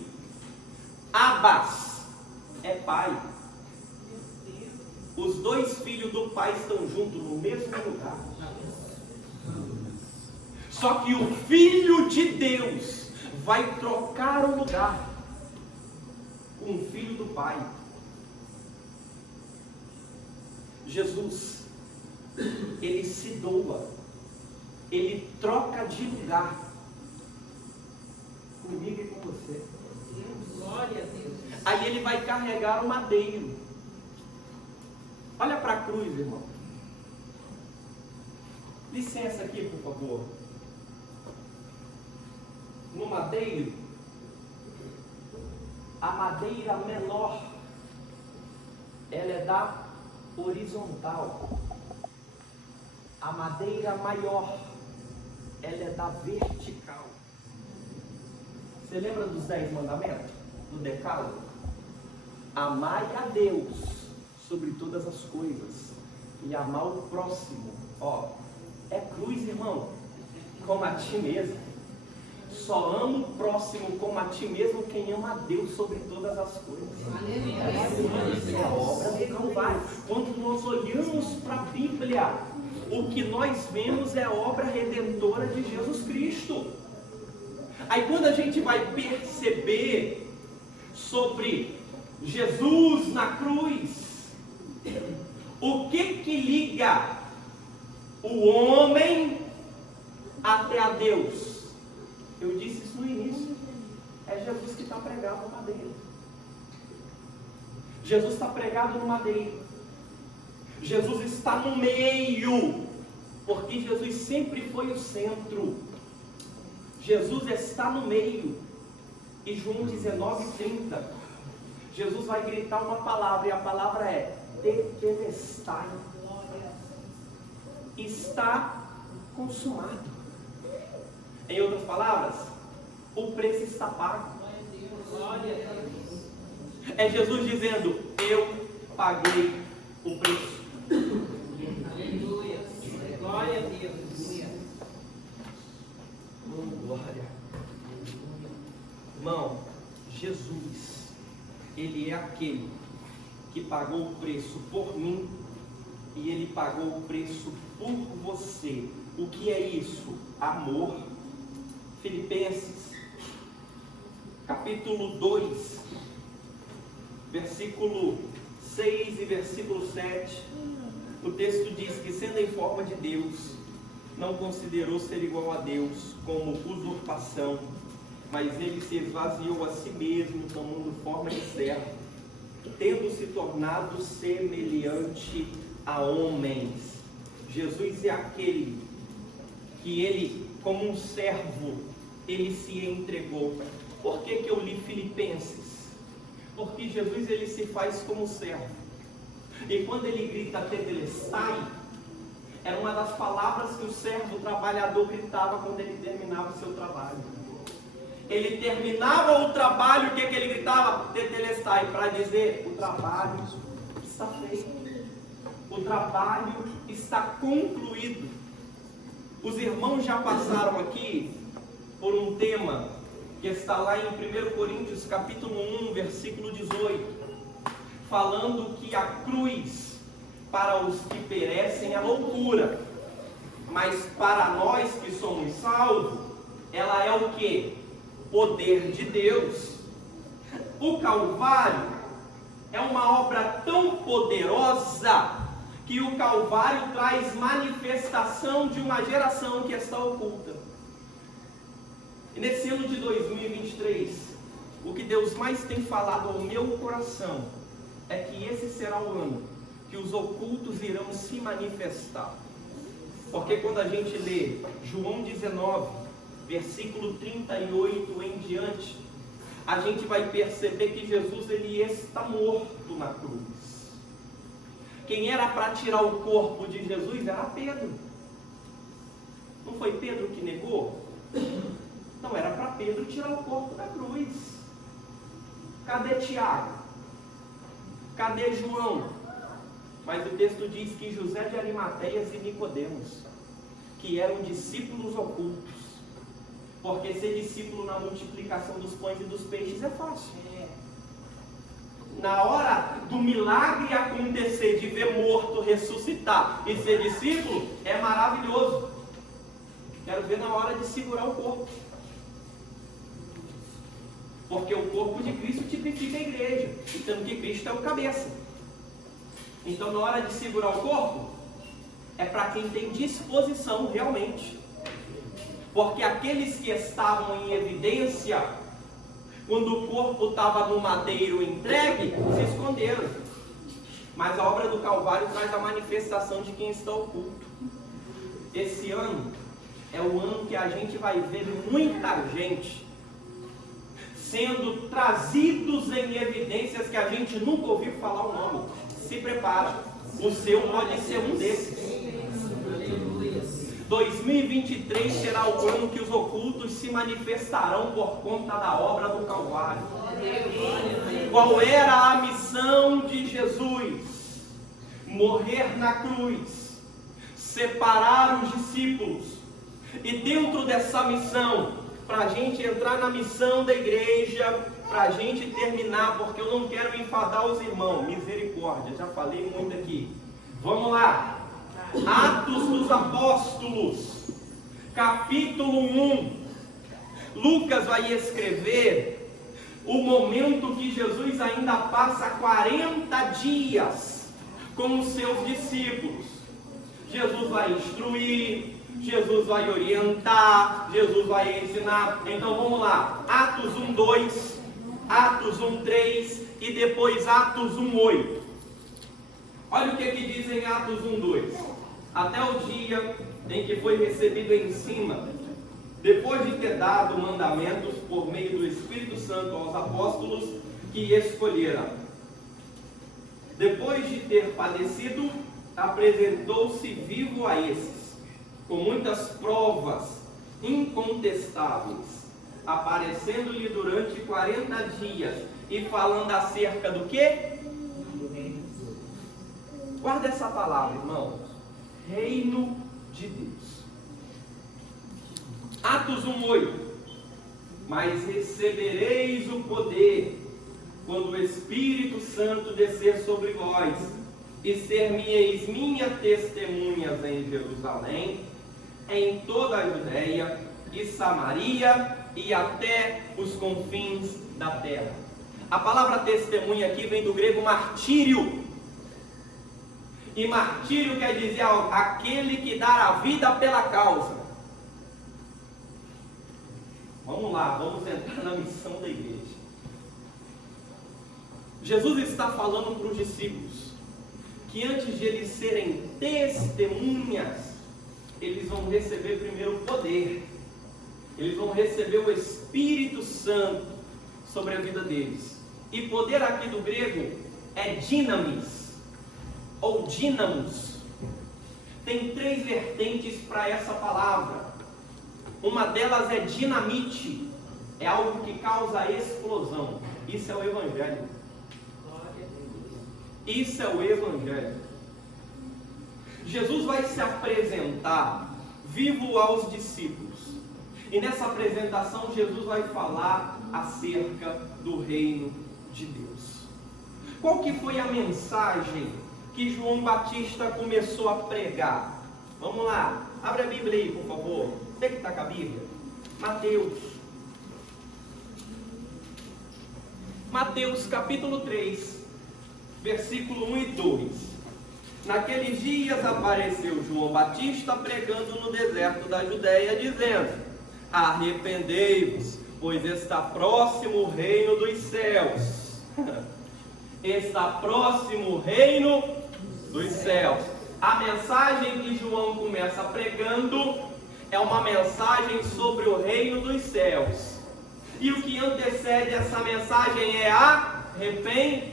Abas é pai. Os dois filhos do pai estão juntos no mesmo lugar. Só que o Filho de Deus vai trocar o lugar com o Filho do Pai. Jesus, ele se doa, ele troca de lugar comigo e com você. Glória a Deus. Aí ele vai carregar o madeiro. Olha para a cruz, irmão. Licença aqui, por favor. No madeiro, a madeira menor, ela é da horizontal. A madeira maior, ela é da vertical. Você lembra dos 10 mandamentos? Do decálogo? Amai a Deus sobre todas as coisas e amar o próximo. Ó, é cruz, irmão, como a ti mesmo. Só ama o próximo como a ti mesmo quem ama a Deus sobre todas as coisas. Isso é obra do Calvário. Quando nós olhamos para a Bíblia, o que nós vemos é a obra redentora de Jesus Cristo. Aí quando a gente vai perceber sobre Jesus na cruz, o que liga o homem até a Deus? Eu disse isso no início. É Jesus que está pregado no madeiro. Jesus está pregado no madeiro. Jesus está no meio, porque Jesus sempre foi o centro. Jesus está no meio. E João 19:30, Jesus vai gritar uma palavra, e a palavra é tetelestai. Está consumado. Em outras palavras, o preço está pago. Glória a Deus. É Jesus dizendo: eu paguei o preço. Aleluia. Glória a Deus. Glória. Irmão, Jesus, ele é aquele que pagou o preço por mim e ele pagou o preço por você. O que é isso? Amor. Filipenses, capítulo 2, versículo 6 e versículo 7, o texto diz que, sendo em forma de Deus, não considerou ser igual a Deus como usurpação, mas ele se esvaziou a si mesmo, tomando forma de servo, tendo se tornado semelhante a homens. Jesus é aquele que ele, como um servo, ele se entregou. Por que eu li Filipenses? Porque Jesus ele se faz como servo. E quando ele grita tetelestai, era uma das palavras que o servo trabalhador gritava quando ele terminava o seu trabalho. Ele terminava o trabalho, o que ele gritava? Tetelestai, para dizer: o trabalho está feito. O trabalho está concluído. Os irmãos já passaram aqui por um tema que está lá em 1 Coríntios capítulo 1, versículo 18, falando que a cruz para os que perecem é loucura, mas para nós que somos salvos, ela é o que? Poder de Deus. O Calvário é uma obra tão poderosa que o Calvário traz manifestação de uma geração que está oculta. E nesse ano de 2023, o que Deus mais tem falado ao meu coração é que esse será o ano que os ocultos irão se manifestar. Porque quando a gente lê João 19, versículo 38 em diante, a gente vai perceber que Jesus ele está morto na cruz. Quem era para tirar o corpo de Jesus era Pedro. Não foi Pedro que negou? Não, era para Pedro tirar o corpo da cruz. Cadê Tiago? Cadê João? Mas o texto diz que José de Arimateias e Nicodemos, que eram discípulos ocultos, porque ser discípulo na multiplicação dos pães e dos peixes é fácil. Na hora do milagre acontecer, de ver morto ressuscitar e ser discípulo, é maravilhoso. Quero ver na hora de segurar o corpo, porque o corpo de Cristo tipifica a igreja, sendo que Cristo é o cabeça. Então na hora de segurar o corpo, é para quem tem disposição realmente, porque aqueles que estavam em evidência quando o corpo estava no madeiro entregue, se esconderam. Mas a obra do Calvário traz a manifestação de quem está oculto. Esse ano é o ano que a gente vai ver muita gente sendo trazidos em evidências que a gente nunca ouviu falar o nome. Se prepara, o seu pode ser um desses. 2023 será o ano que os ocultos se manifestarão por conta da obra do Calvário. Qual era a missão de Jesus? Morrer na cruz, separar os discípulos. E dentro dessa missão, para a gente entrar na missão da igreja, para a gente terminar, porque eu não quero enfadar os irmãos, misericórdia, já falei muito aqui. Vamos lá. Atos dos Apóstolos, capítulo 1. Lucas vai escrever o momento que Jesus ainda passa 40 dias com os seus discípulos. Jesus vai instruir, Jesus vai orientar, Jesus vai ensinar. Então vamos lá, Atos 1:2, Atos 1:3 e depois Atos 1:8. Olha o que diz em Atos 1:2. Até o dia em que foi recebido em cima, depois de ter dado mandamentos por meio do Espírito Santo aos apóstolos que escolheram. Depois de ter padecido, apresentou-se vivo a esses, com muitas provas incontestáveis, aparecendo-lhe durante 40 dias e falando acerca do quê? Guarda essa palavra, irmão. Reino de Deus. Atos 1:8. Mas recebereis o poder quando o Espírito Santo descer sobre vós, e ser-me-eis minhas testemunhas em Jerusalém, em toda a Judeia e Samaria e até os confins da terra. A palavra testemunha aqui vem do grego martírio. E martírio quer dizer aquele que dá a vida pela causa. Vamos lá, vamos entrar na missão da igreja. Jesus está falando para os discípulos que antes de eles serem testemunhas, eles vão receber primeiro o poder. Eles vão receber o Espírito Santo sobre a vida deles. E poder aqui do grego é dinamis, ou dínamos. Tem 3 vertentes para essa palavra. Uma delas é dinamite, é algo que causa explosão. Isso é o Evangelho. Isso é o Evangelho. Jesus vai se apresentar vivo aos discípulos. E nessa apresentação Jesus vai falar acerca do reino de Deus. Qual que foi a mensagem que João Batista começou a pregar? Vamos lá, abre a Bíblia aí, por favor. Você que está com a Bíblia? Mateus capítulo 3, versículo 1 e 2. Naqueles dias apareceu João Batista pregando no deserto da Judéia, dizendo: arrependei-vos, pois está próximo o reino dos céus. Está próximo o reino dos céus. A mensagem que João começa pregando é uma mensagem sobre o reino dos céus. E o que antecede essa mensagem é arrependimento.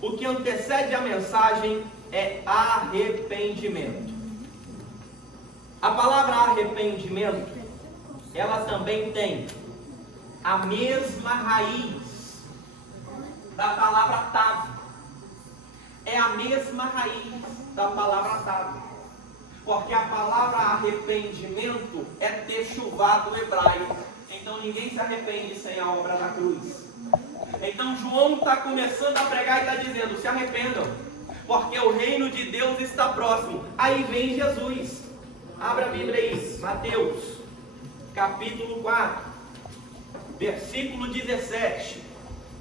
O que antecede a mensagem é arrependimento. A palavra arrependimento, ela também tem a mesma raiz da palavra tav. É a mesma raiz da palavra tav. Porque a palavra arrependimento é techuvá do hebraico. Então ninguém se arrepende sem a obra da cruz. Então João está começando a pregar e está dizendo: se arrependam, porque o reino de Deus está próximo. Aí vem Jesus. Abra a Bíblia aí, Mateus, capítulo 4, versículo 17.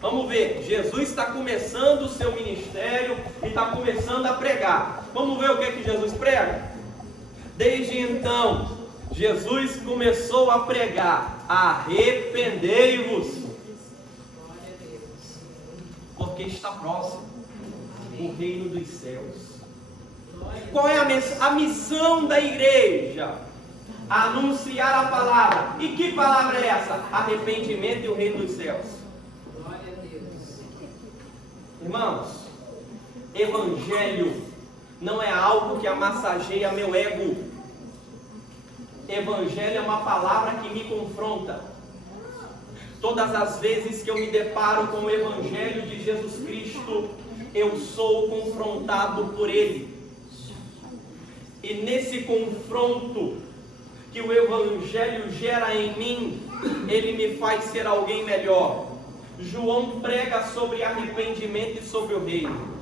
Vamos ver, Jesus está começando o seu ministério e está começando a pregar. Vamos ver o que Jesus prega? Desde então, Jesus começou a pregar: arrependei-vos, porque está próximo o reino dos céus. Qual é a missão da igreja? Anunciar a palavra. E que palavra é essa? Arrependimento e o reino dos céus. Irmãos, evangelho não é algo que amassageia meu ego. Evangelho é uma palavra que me confronta. Todas as vezes que eu me deparo com o Evangelho de Jesus Cristo, eu sou confrontado por Ele. E nesse confronto que o Evangelho gera em mim, ele me faz ser alguém melhor. João prega sobre arrependimento e sobre o reino.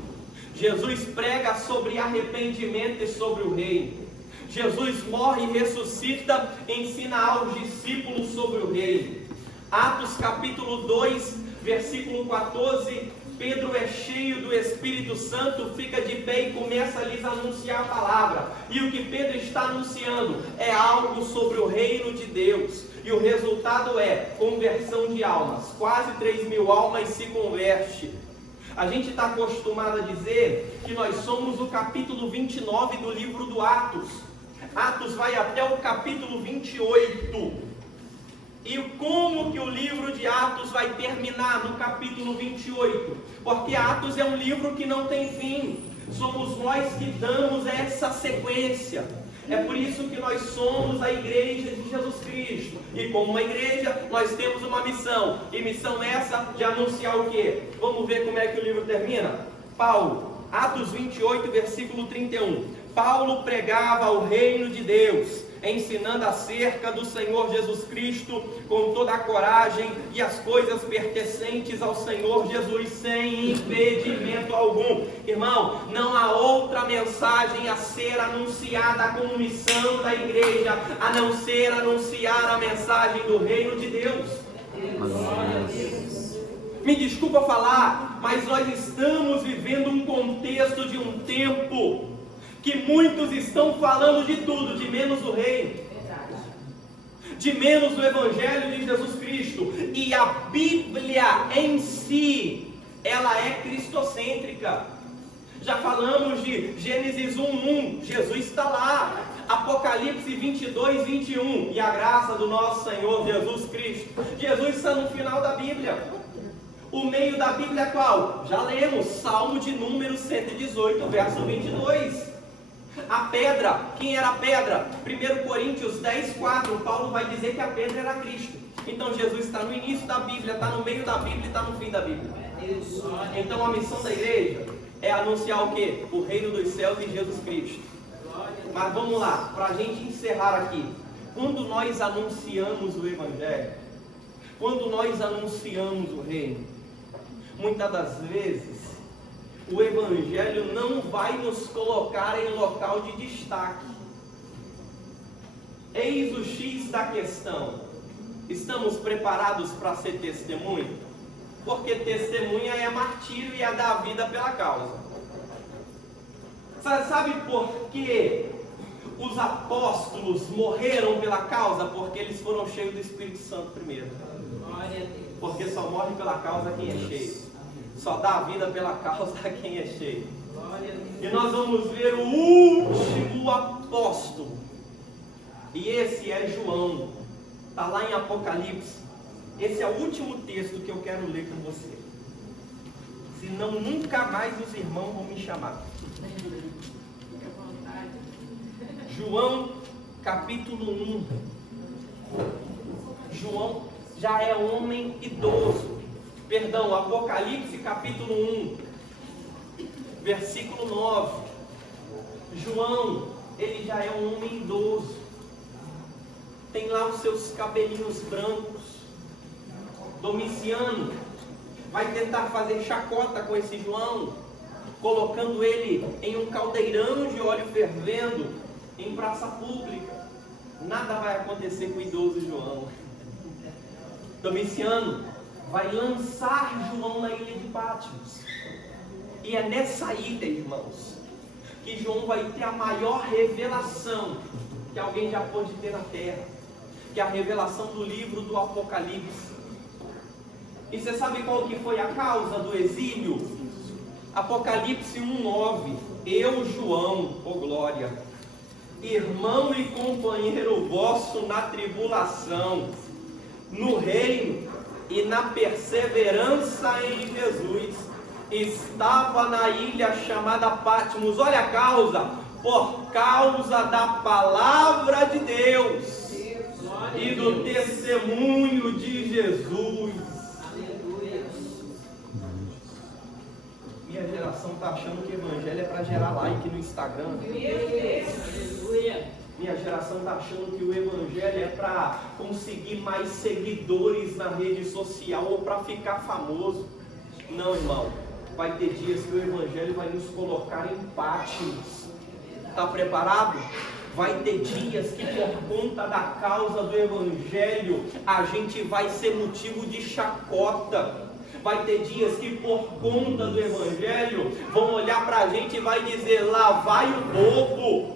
Jesus prega sobre arrependimento e sobre o reino. Jesus morre e ressuscita, ensina aos discípulos sobre o reino. Atos capítulo 2, versículo 14, Pedro é cheio do Espírito Santo, fica de pé e começa a lhes anunciar a palavra. E o que Pedro está anunciando é algo sobre o reino de Deus. E o resultado é conversão de almas. Quase 3.000 almas se convertem. A gente está acostumado a dizer que nós somos o capítulo 29 do livro do Atos. Atos vai até o capítulo 28. E como que o livro de Atos vai terminar no capítulo 28? Porque Atos é um livro que não tem fim. Somos nós que damos essa sequência. É por isso que nós somos a igreja de Jesus Cristo. E como uma igreja, nós temos uma missão. E missão essa de anunciar o quê? Vamos ver como é que o livro termina? Paulo, Atos 28, versículo 31. Paulo pregava o reino de Deus, ensinando acerca do Senhor Jesus Cristo com toda a coragem e as coisas pertencentes ao Senhor Jesus sem impedimento algum. Irmão, não há outra mensagem a ser anunciada como missão da igreja, a não ser anunciar a mensagem do reino de Deus. Me desculpa falar, mas nós estamos vivendo um contexto de um tempo que muitos estão falando de tudo, de menos o reino, de menos o Evangelho de Jesus Cristo. E a Bíblia em si, ela é cristocêntrica. Já falamos de Gênesis 1:1, Jesus está lá. Apocalipse 22:21, e a graça do nosso Senhor Jesus Cristo. Jesus está no final da Bíblia. O meio da Bíblia é qual? Já lemos, Salmo de número 118, verso 22. A pedra, quem era a pedra? 1 Coríntios 10:4, Paulo vai dizer que a pedra era Cristo. Então Jesus está no início da Bíblia, está no meio da Bíblia e está no fim da Bíblia. Então a missão da igreja é anunciar o quê? O reino dos céus e Jesus Cristo. Mas vamos lá, para a gente encerrar aqui. Quando nós anunciamos o Evangelho, quando nós anunciamos o Reino, muitas das vezes, o Evangelho não vai nos colocar em local de destaque. Eis o X da questão. Estamos preparados para ser testemunha? Porque testemunha é martírio e é dar a vida pela causa. Sabe por que os apóstolos morreram pela causa? Porque eles foram cheios do Espírito Santo primeiro. Porque só morre pela causa quem é cheio. Só dá a vida pela causa quem é cheio. E nós vamos ver o último apóstolo. E esse é João. Está lá em Apocalipse. Esse é o último texto que eu quero ler com você. Senão nunca mais os irmãos vão me chamar. João capítulo 1. João já é homem idoso. Perdão, Apocalipse capítulo 1, versículo 9. João, ele já é um homem idoso. Tem lá os seus cabelinhos brancos. Domiciano vai tentar fazer chacota com esse João, colocando ele em um caldeirão de óleo fervendo em praça pública. Nada vai acontecer com o idoso João. Domiciano vai lançar João na ilha de Patmos. E é nessa ilha, irmãos, que João vai ter a maior revelação que alguém já pôde ter na terra, que é a revelação do livro do Apocalipse. E você sabe qual que foi a causa do exílio? Apocalipse 1:9. Eu, João, ó glória, irmão e companheiro vosso na tribulação, no reino e na perseverança em Jesus, estava na ilha chamada Patmos. Olha a causa: por causa da palavra de Deus e do testemunho de Jesus. Minha geração está achando que o Evangelho é para gerar like no Instagram. Minha geração está achando que o Evangelho é para conseguir mais seguidores na rede social ou para ficar famoso. Não, irmão. Vai ter dias que o Evangelho vai nos colocar em Patmos. Está preparado? Vai ter dias que por conta da causa do Evangelho a gente vai ser motivo de chacota. Vai ter dias que por conta do Evangelho vão olhar para a gente e vai dizer: lá vai o bobo.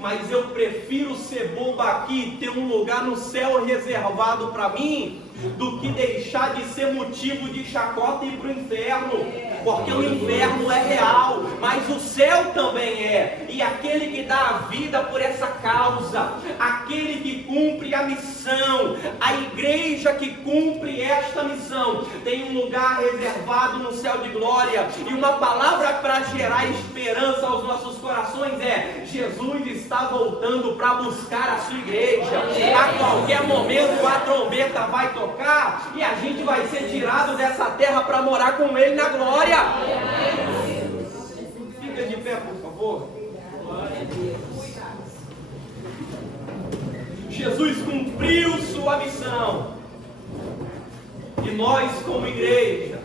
Mas eu prefiro ser bobo aqui e ter um lugar no céu reservado para mim, do que deixar de ser motivo de chacota e ir para o inferno. Porque o inferno é real, mas o céu também é. E aquele que dá a vida por essa causa, aquele que cumpre a missão, a igreja que cumpre esta missão, tem um lugar reservado no céu de glória. E uma palavra para gerar esperança aos nossos corações é: Jesus está voltando para buscar a sua igreja. A qualquer momento a trombeta vai tocar e a gente vai ser tirado dessa terra para morar com Ele na glória. Fica de pé, por favor. Jesus cumpriu sua missão e nós, como igreja,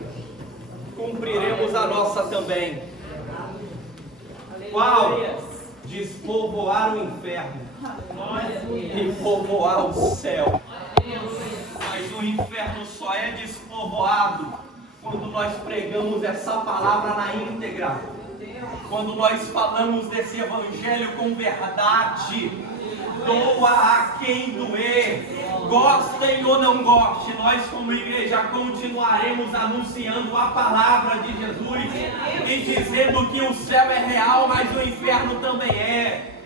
cumpriremos a nossa também. Qual? Despovoar o inferno e povoar o céu. Mas o inferno só é despovoado quando nós pregamos essa palavra na íntegra, quando nós falamos desse evangelho com verdade. Doa a quem doer, gostem ou não gostem, nós como igreja continuaremos anunciando a palavra de Jesus e dizendo que o céu é real, mas o inferno também é.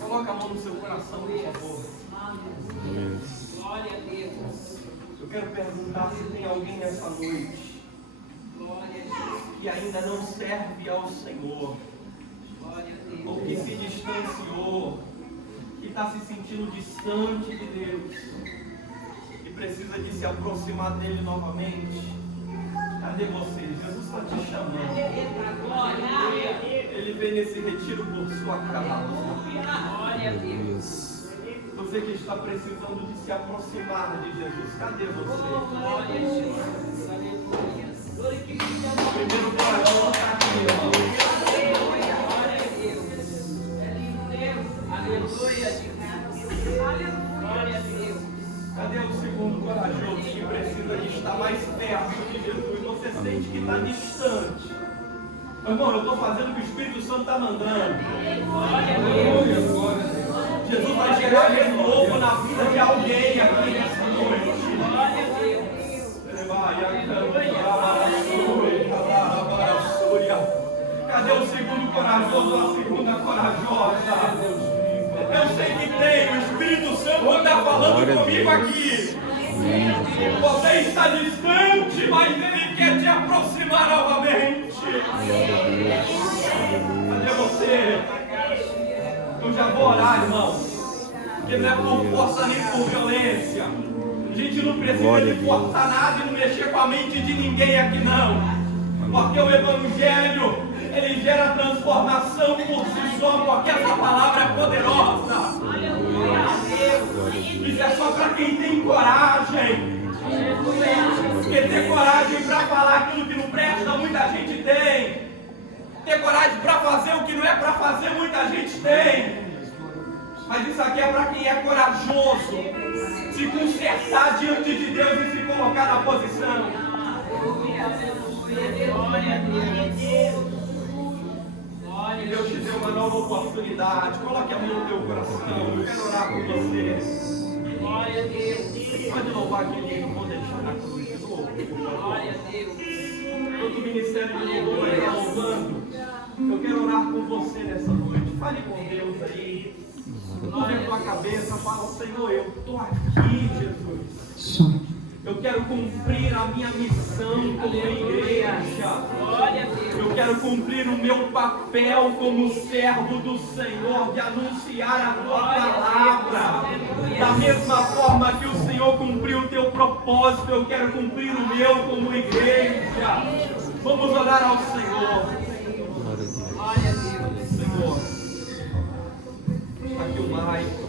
Coloca a mão no seu coração, por favor. Glória a Deus. Eu quero perguntar se tem alguém nessa noite que ainda não serve ao Senhor, ou que se distanciou, que está se sentindo distante de Deus e precisa de se aproximar dele novamente. Cadê você? Jesus está te chamando. Ele receber nesse retiro por sua causa. Glória a Deus. Você que está precisando de se aproximar de Jesus, cadê você? Glória a Jesus. Aleluia. O primeiro coração está aqui, irmão. Aleluia. Glória a Deus. É lindo Deus. Aleluia, Jesus. Aleluia. Glória a Deus. Cadê o segundo corajoso que precisa de estar mais perto de Jesus? Você sente que está distante. Meu irmão, eu estou fazendo o que o Espírito Santo está mandando. Glória a Deus. Jesus vai gerar renovo na vida de alguém aqui nessa noite. Glória a Deus. Cadê o segundo corajoso, a segunda corajosa? Eu sei que tem, o Espírito Santo está falando comigo aqui. Você está distante, mas Ele quer te aproximar novamente. Cadê você? Eu já vou orar, irmão. Porque não é por força nem por violência. A gente não precisa de forçar nada e não mexer com a mente de ninguém aqui, não. Porque o Evangelho, ele gera transformação por si só, porque essa palavra é poderosa. Isso é só para quem tem coragem. Porque ter coragem para falar aquilo que não presta, muita gente tem. Ter coragem para fazer o que não é para fazer, muita gente tem. Mas isso aqui é para quem é corajoso, se consertar diante de Deus e se colocar na posição. Glória a Deus. Deus te deu uma nova oportunidade. Coloque a mão no teu coração. Eu quero orar por você. Glória a Deus. Pode louvar que ninguém não vou deixar na cruz de novo. Glória a Deus. Todo o ministério de louvor está louvando. Eu quero orar com você nessa noite. Fale com Deus aí. Curva a tua cabeça. Fala, Senhor, eu estou aqui, Jesus. Eu quero cumprir a minha missão como igreja. Glória a Deus. Eu quero cumprir o meu papel como servo do Senhor, de anunciar a tua palavra. Da mesma forma que o Senhor cumpriu o teu propósito, eu quero cumprir o meu como igreja. Vamos orar ao Senhor. Glória a Deus. Senhor, está aqui o Maico.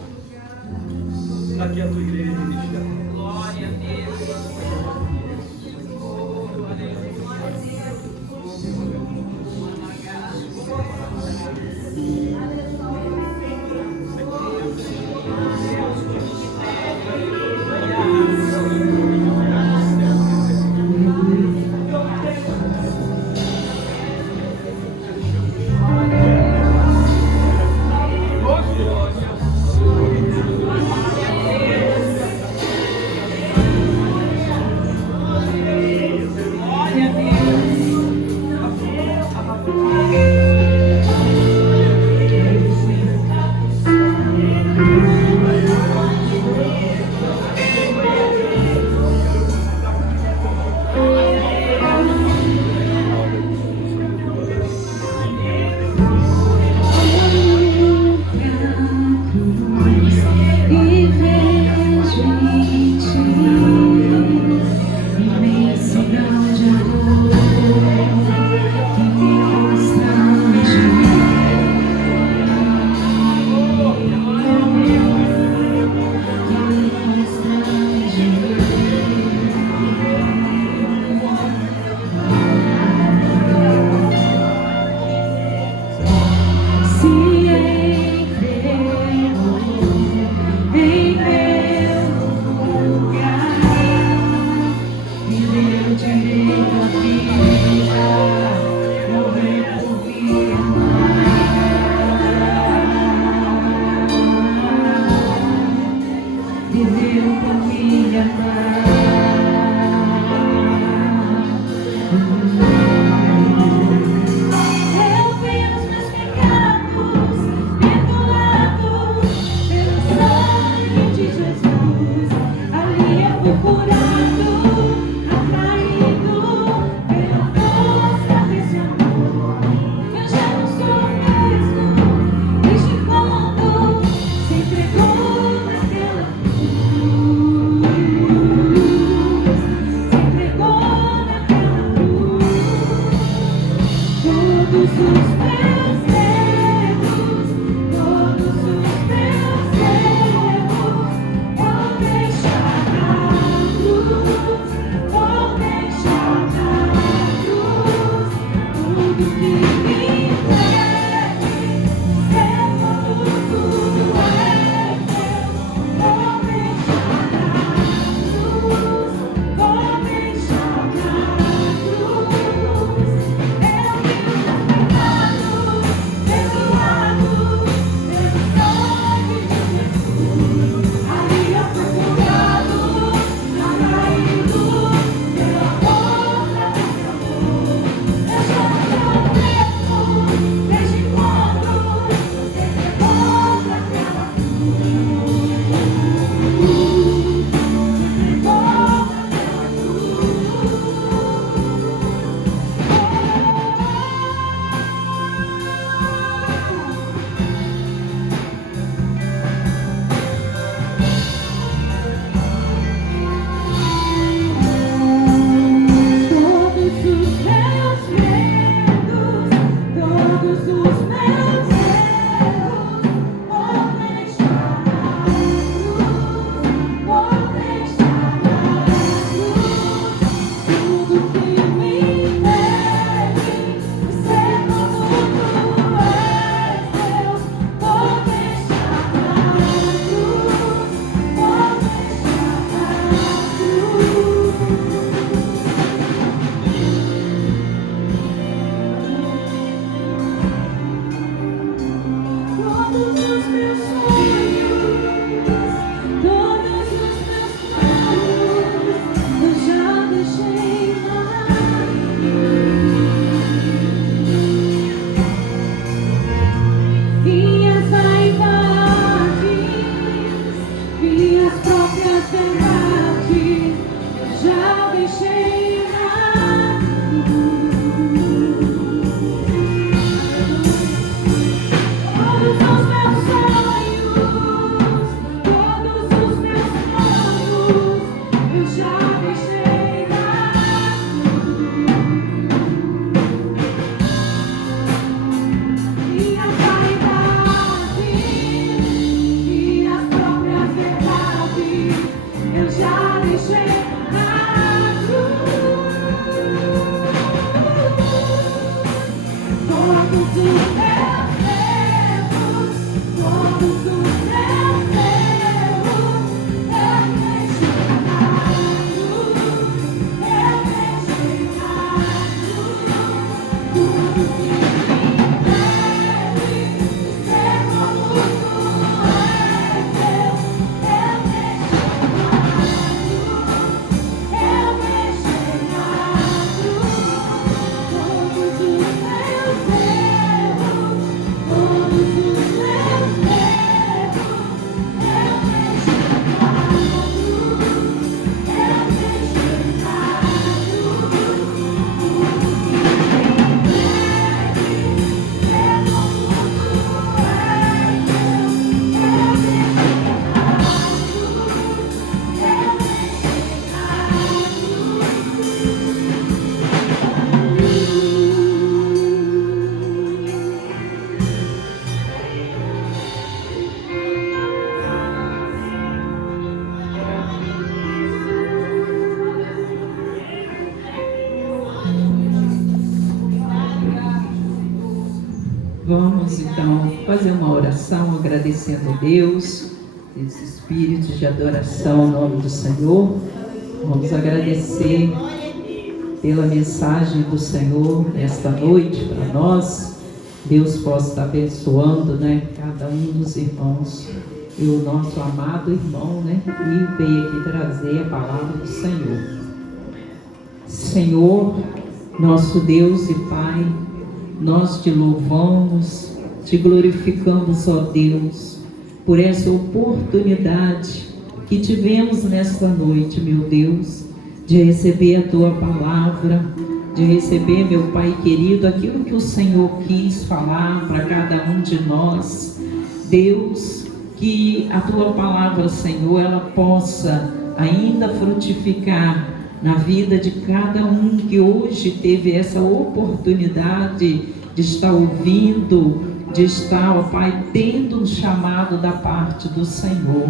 Está aqui a tua igreja ministerial. Glória a Deus. Todos os meus Vamos então fazer uma oração agradecendo a Deus, esse espírito de adoração em nome do Senhor. Vamos agradecer pela mensagem do Senhor nesta noite para nós. Deus possa estar abençoando, cada um dos irmãos e o nosso amado irmão, e veio aqui trazer a palavra do Senhor. Senhor, nosso Deus e Pai, nós te louvamos, te glorificamos, ó Deus, por essa oportunidade que tivemos nesta noite, meu Deus, de receber a tua palavra, de receber, meu Pai querido, aquilo que o Senhor quis falar para cada um de nós. Deus, que a tua palavra, Senhor, ela possa ainda frutificar na vida de cada um que hoje teve essa oportunidade de estar ouvindo, de estar, ó Pai, tendo um chamado da parte do Senhor.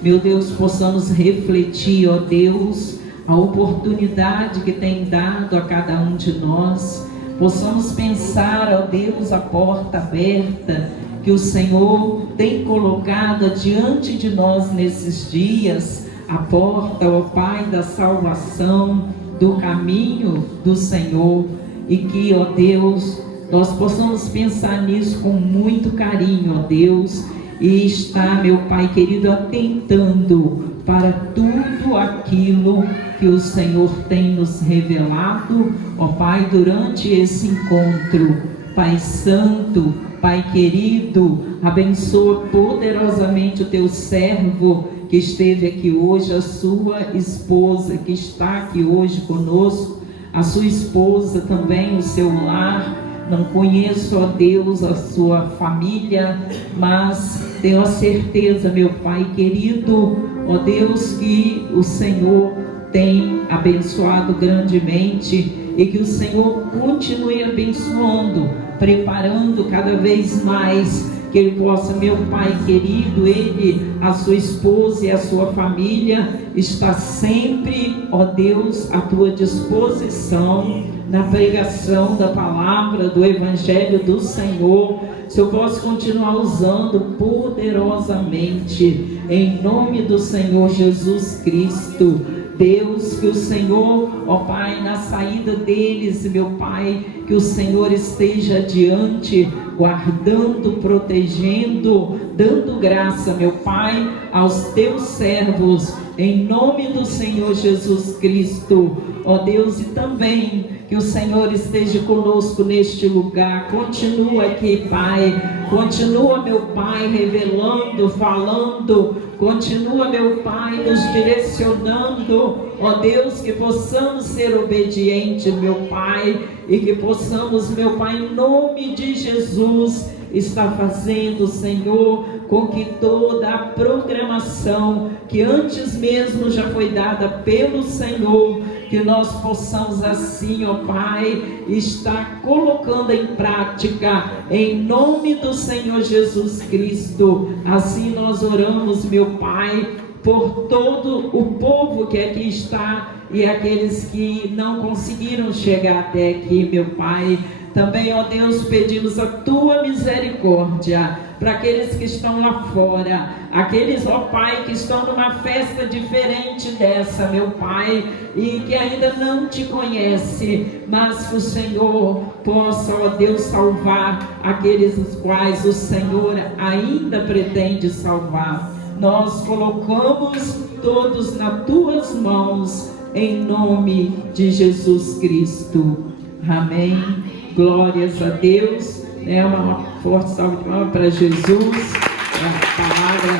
Meu Deus, possamos refletir, ó Deus, a oportunidade que tem dado a cada um de nós. Possamos pensar, ó Deus, a porta aberta que o Senhor tem colocado diante de nós nesses dias, a porta, ó Pai, da salvação, do caminho do Senhor, e que, ó Deus, nós possamos pensar nisso com muito carinho, ó Deus, e estar, meu Pai querido, atentando para tudo aquilo que o Senhor tem nos revelado, ó Pai, durante esse encontro. Pai Santo, Pai querido, abençoa poderosamente o teu servo que esteve aqui hoje, a sua esposa que está aqui hoje conosco, a sua esposa também, o seu lar. Não conheço, ó Deus, a sua família, mas tenho a certeza, meu Pai querido, ó Deus, que o Senhor tem abençoado grandemente e que o Senhor continue abençoando, preparando cada vez mais, que Ele possa, meu Pai querido, Ele, a sua esposa e a sua família, está sempre, ó Deus, à tua disposição, na pregação da palavra, do Evangelho do Senhor. Se eu posso continuar usando poderosamente, em nome do Senhor Jesus Cristo. Deus, que o Senhor, ó Pai, na saída deles, meu Pai, que o Senhor esteja adiante, guardando, protegendo, dando graça, meu Pai, aos teus servos, em nome do Senhor Jesus Cristo, ó Deus, e também que o Senhor esteja conosco neste lugar. Continua aqui, Pai, continua, meu Pai, revelando, falando, continua, meu Pai, nos direcionando, ó Deus, que possamos ser obedientes, meu Pai, e que possamos, meu Pai, em nome de Jesus, estar fazendo, Senhor, com que toda a programação que antes mesmo já foi dada pelo Senhor, que nós possamos assim, ó Pai, estar colocando em prática, em nome do Senhor Jesus Cristo. Assim nós oramos, meu Pai, por todo o povo que aqui está e aqueles que não conseguiram chegar até aqui, meu Pai. Também, ó Deus, pedimos a tua misericórdia para aqueles que estão lá fora, aqueles, ó Pai, que estão numa festa diferente dessa, meu Pai, e que ainda não te conhece, mas que o Senhor possa, ó Deus, salvar aqueles os quais o Senhor ainda pretende salvar. Nós colocamos todos nas tuas mãos, em nome de Jesus Cristo. Amém. Glórias a Deus. Uma forte salva de palmas para Jesus. A palavra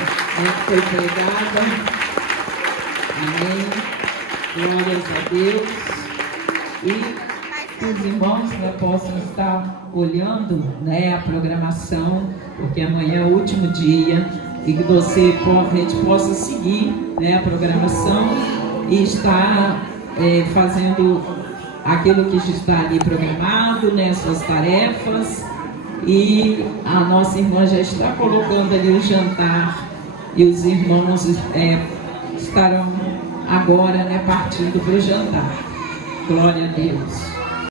foi pregada. Amém. Glórias a Deus. E os irmãos possam estar olhando a programação, porque amanhã é o último dia, e que a gente possa seguir a programação e estar fazendo aquilo que está ali programado, suas tarefas. E a nossa irmã já está colocando ali o jantar, e os irmãos estarão agora partindo para o jantar. Glória a Deus.